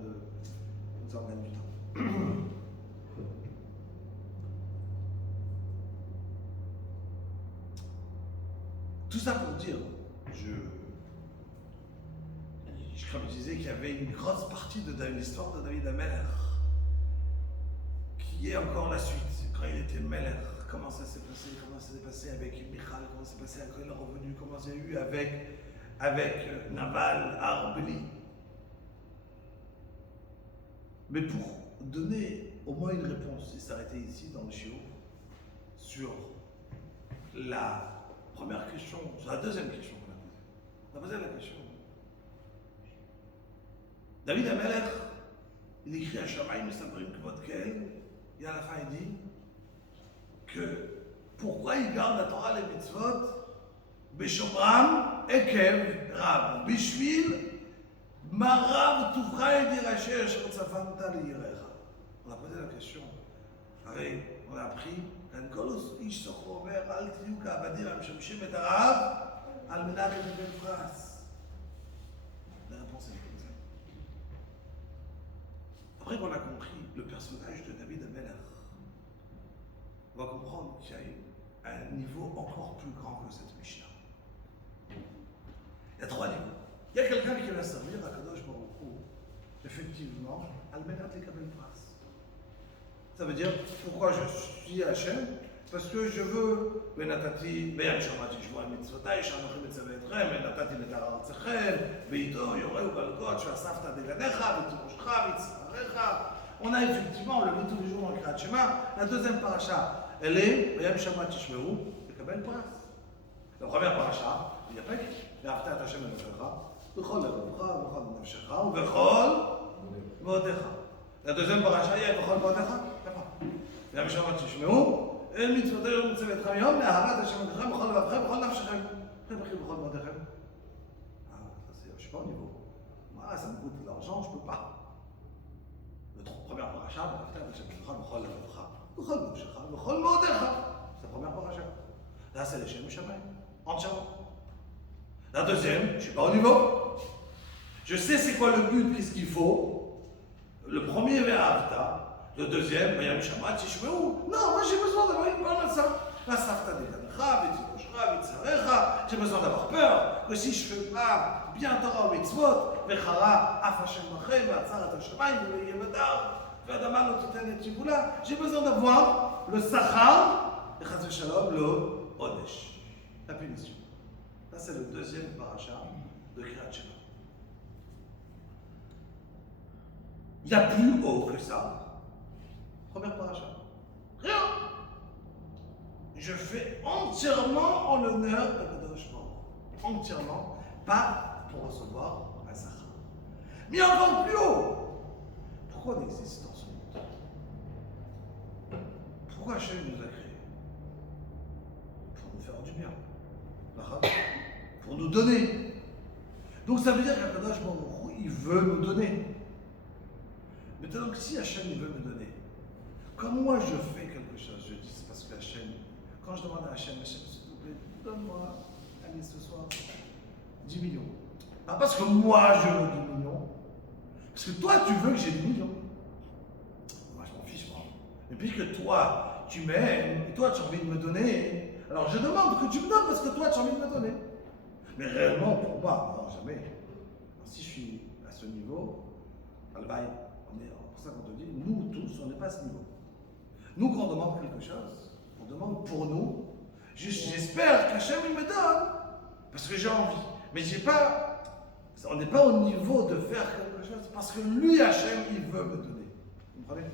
ça gagne du temps. Tout ça pour dire, comme je disais, qu'il y avait une grosse partie de l'histoire de David Ameller, qui est encore la suite. Quand il était Meller, comment ça s'est passé avec Michal, comment ça s'est passé quand il est revenu, comment ça a eu avec Naval, Arbeli. Mais pour donner au moins une réponse, et s'arrêter ici dans le chiot, sur la première question, c'est la deuxième question qu'on a posée. On a posé la question. David Amelech, il écrit à Shamaï, Mesabrim Kvodkel, et à la fin il dit que pourquoi il garde la Torah, les mitzvot, Beshomram, Ekev, Rav, Bishvil, Marav, Tufra et Diraché, Shrotzafanta, Lirecha. On a posé la question. On a appris qu'un kolos, Ish Sochomer, Al Tiyuka, Abadir, Amshamshim et Arav, Al Menach et Ben Fras. La réponse est comme ça. Après qu'on a compris le personnage de David Amelech, on va comprendre qu'il y a un niveau encore plus grand que cette Mishnah. Il y a 3 niveaux. Il y a quelqu'un qui va servir à Kadosh Baruch Hu, effectivement, Al-Menat et Kabel Pras. Ça veut dire, pourquoi je suis Hachem? Parce que je veux, Benatati, Be'am Shamati, je vois Mitzvotai, Shanochim et Tzavetrem, Benatati Metarar Tzechem, Beito, Yoreu, Balkot, Shasafta Deganecha, Betimushcha, Mitzarecha. On a effectivement, on le met tous les jours dans le Kriyat Shema. La deuxième paracha, elle est, Be'am Shamati Shmeru, et Kabel Pras. La première paracha, il y a pas écrit, Ve'afta et Hashem Elokecha, Bechol Levavcha, Bechol Nefshecha, ou Bechol Modecha. La deuxième paracha, il y a Bechol Modecha, Be'am Shamati Shmeru, אל מצוותיי לא מצוות לכם יום, לאהבת השם אלוהיכם בכל לבבכם ובכל נפשכם. אתם בכי בכל מאודיכם. Je suis pas au niveau. Moi, ça me coûte de l'argent, je peux pas. La première paracha, לאהבת השם אלוהיכם בכל לבבך, בכל נפשך, בכל מאודיך. C'est la première paracha. Là, c'est les Shem Shammai, entièrement. La deuxième, je suis pas au niveau. Je sais c'est quoi le but, qu'est-ce qu'il faut. Le premier, Ve'ahavta. Le deuxième, Bayam Shamat, Tishmeu. Non, moi j'ai besoin d'avoir une bonne ça. La Safta Deganecha, Betimushcha, Mitzarecha. J'ai besoin d'avoir peur que si je ne fais pas bien Torah ou Mitzvot, Vechara, Af Hashem Machem, Atzarat Hashemayim, Veyemadav, Ve'adama lo titen et Tivula. J'ai besoin d'avoir le Sachar, et Chaz Shalom, le Odesh, la punition. Ça, c'est le deuxième paracha de Kriyat Shema. Il y a plus haut que ça. Première paracha. Rien. Je fais entièrement en l'honneur de Kadosh Baruch Hu. Entièrement, pas pour recevoir un Sachar. Mais encore plus haut. Pourquoi on existe dans ce monde? Pourquoi Hachem nous a créés? Pour nous faire du bien. Pour nous donner. Donc ça veut dire que Kadosh Baruch Hu, il veut nous donner. Maintenant que si Hachem il veut me donner, quand moi je fais quelque chose, je dis c'est parce que Hachem, quand je demande à Hachem, s'il te plaît, donne-moi, allez ce soir, 10 millions. Pas parce que moi je veux 10 millions, parce que toi tu veux que j'ai 10 millions. Moi je m'en fiche, moi. Et puis que toi tu m'aimes, et toi tu as envie de me donner, alors je demande que tu me donnes parce que toi tu as envie de me donner. Mais réellement pour moi, non, jamais. Alors, si je suis à ce niveau, al-baï, c'est pour ça qu'on te dit, nous tous, on n'est pas à ce niveau. Nous, quand on demande quelque chose, on demande pour nous. J'espère qu'Hachem il me donne, parce que j'ai envie. Mais j'ai pas, on n'est pas au niveau de faire quelque chose, parce que lui, Hachem, il veut me donner. Vous comprenez?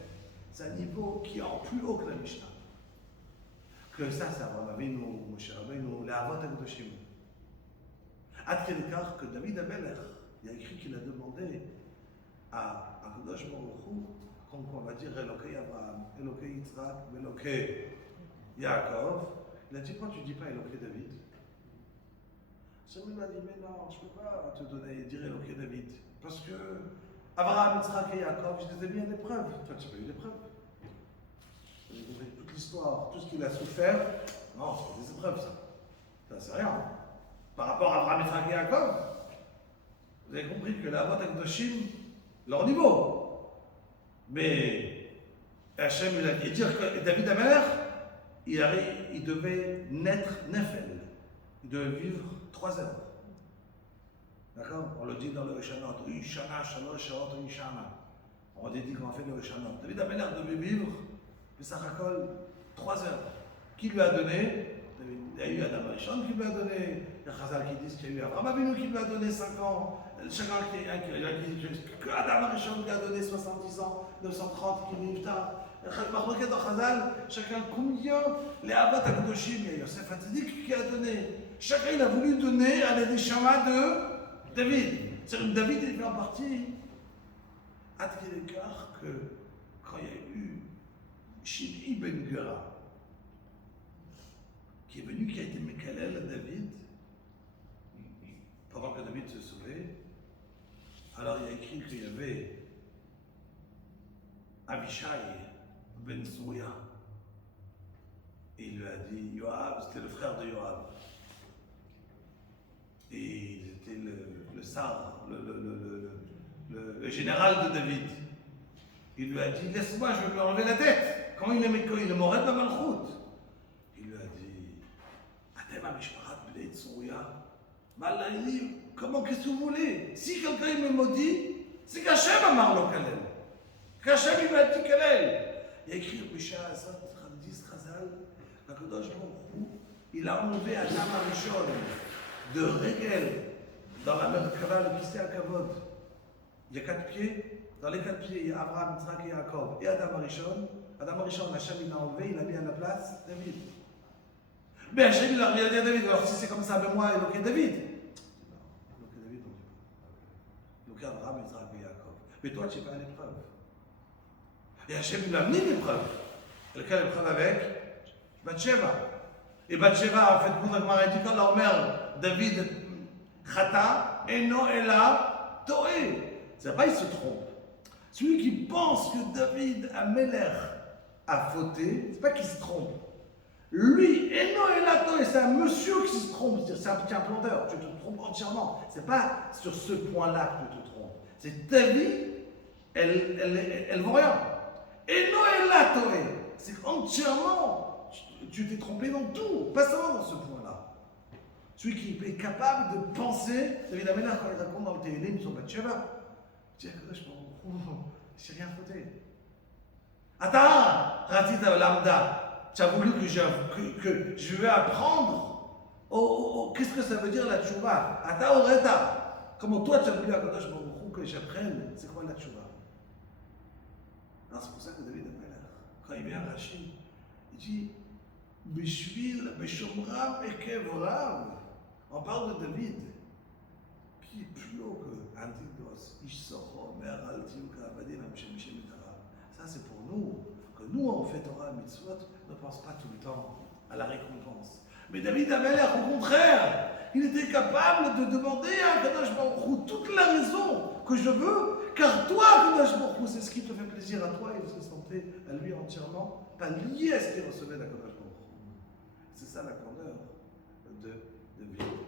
C'est un niveau qui est en plus haut que la Mishnah. Que ça, c'est Abraham Avinu, Moshe Rabbeinu, les Avot HaKadoshim. Ad kel kach que David Amelech, il a écrit qu'il a demandé à Kadosh Baruch Hu, comme on va dire Elokei Abraham, Elokei Yitzhak, Elokei Yaakov. Il a dit pourquoi tu ne dis pas Elokei David? Samuel a dit mais non, je ne peux pas te donner, dire Elokei David. Parce que Abraham, Yitzhak et Yaakov, je les ai mis à l'épreuve. Toi, tu n'as pas eu l'épreuve. Toute l'histoire, tout ce qu'il a souffert, non, c'est des épreuves ça. Ça, c'est rien. Par rapport à Abraham, Yitzhak et Yaakov, vous avez compris que la Avot HaKadoshim, leur niveau. Mais Hachem, il a dit dire que David Amelech, il devait naître Nefel. Il devait vivre 3 heures. D'accord? On le dit dans le Yeshanot. Yishana, Shalosh, Shaot, Yishana. On dit qu'on fait le Yeshanot. David Amelech devait vivre, le Sachakol, 3 heures. Qui lui a donné? Il y a eu Adam Rishon qui lui a donné. Il y a Chazal qui disent qu'il y a eu Abraham Avinu qui lui a donné 5 ans. Chacun qui dit que Adam Rishon lui a donné 70 ans, 930 qui vivent tard. Marqué dans Chazal, chacun combien les Abat Akadoshim, il y a Yosef Hatzadik qui a donné. Chacun il a voulu donner à la Neshama de David. C'est-à-dire que David est fait en partie à tel égard que quand il y a eu Shimei ben Gera, qui est venu, qui a été Mekalel à David, pendant que David se sauvait, alors il y a écrit qu'il y avait Avishai ben Souya. Et il lui a dit, Yoav, c'était le frère de Yoav. Et il était le sar, le général de David. Il lui a dit, laisse-moi, je vais lui enlever la tête. Quand il est mort de Malchut. Il lui a dit, Atem Amishparat Bnei Tsouya. Mallah, il dit, comment, qu'est-ce que vous voulez? Si quelqu'un il me maudit, c'est qu'Hachem a marre le Kalel. Qu'Hachem il m'a dit Kalel. Il y a écrit Bisha Azat, Khadis Khazal, Akadosh Baruch Hu, il a enlevé Adam Arishon de Regel dans la Merkava, le Kisté à Kavod. Il y a 4 pieds. Dans les 4 pieds, il y a Abraham, Yitzhak et Yaakov et Adam Arishon. Adam Arishon, Hachem il l'a enlevé, il a mis à la place David. Mais Hachem il a rien dit à David. Alors si c'est comme ça, ben moi, évoquer David. Évoquer David, on dit pas. Évoquer Abraham, Yitzhak et Yaakov. Mais toi, tu n'es pas à l'épreuve. Et Hachem il a amené l'épreuve. Et lequel l'épreuve avec Bathsheba. Et Bathsheba, en fait, pour la dit quand leur mère, David, Khata, Eno Ela, Toé. C'est pas il se trompe. Celui qui pense que David Améler a fauté, c'est pas qu'il se trompe. Lui, Eno Ela, Toé, c'est un monsieur qui se trompe. C'est un petit implanteur. Tu te trompes entièrement. C'est pas sur ce point-là que tu te trompes. C'est ta vie, elle vaut rien. Eno Ela, Toé. C'est entièrement. Tu t'es trompé dans tout, pas seulement dans ce point-là. Celui qui est capable de penser, David Améler, quand il raconte dans le Télim sur Bathsheba, il dit, j'ai rien fauté. Attends, Ratita Lambda, tu as voulu que je vais apprendre qu'est-ce que ça veut dire la tchouva. Attends, Oreta, comment toi tu as voulu à Kadosh Baruch Hu que j'apprenne c'est quoi la tchouva. Alors c'est pour ça que David Améler, quand il vient à Rachid, il dit, Bishvil, Beshomram et Kevrav. On parle de David, qui est plus haut que Antidos, Ishsoro, Mer, Altiuka, Vadim, Amshem, ça c'est pour nous, que nous on fait Torah Mitzvot, ne pense pas tout le temps à la récompense. Mais David Améler, au contraire, il était capable de demander à Kadosh Baruch Hu toute la raison que je veux, car toi, Kadosh Baruch Hu, c'est ce qui te fait plaisir à toi, et il se sentait à lui entièrement, pas lié à ce qu'il recevait d'Akadosh Baruch Hu. C'est ça la grandeur de vivre.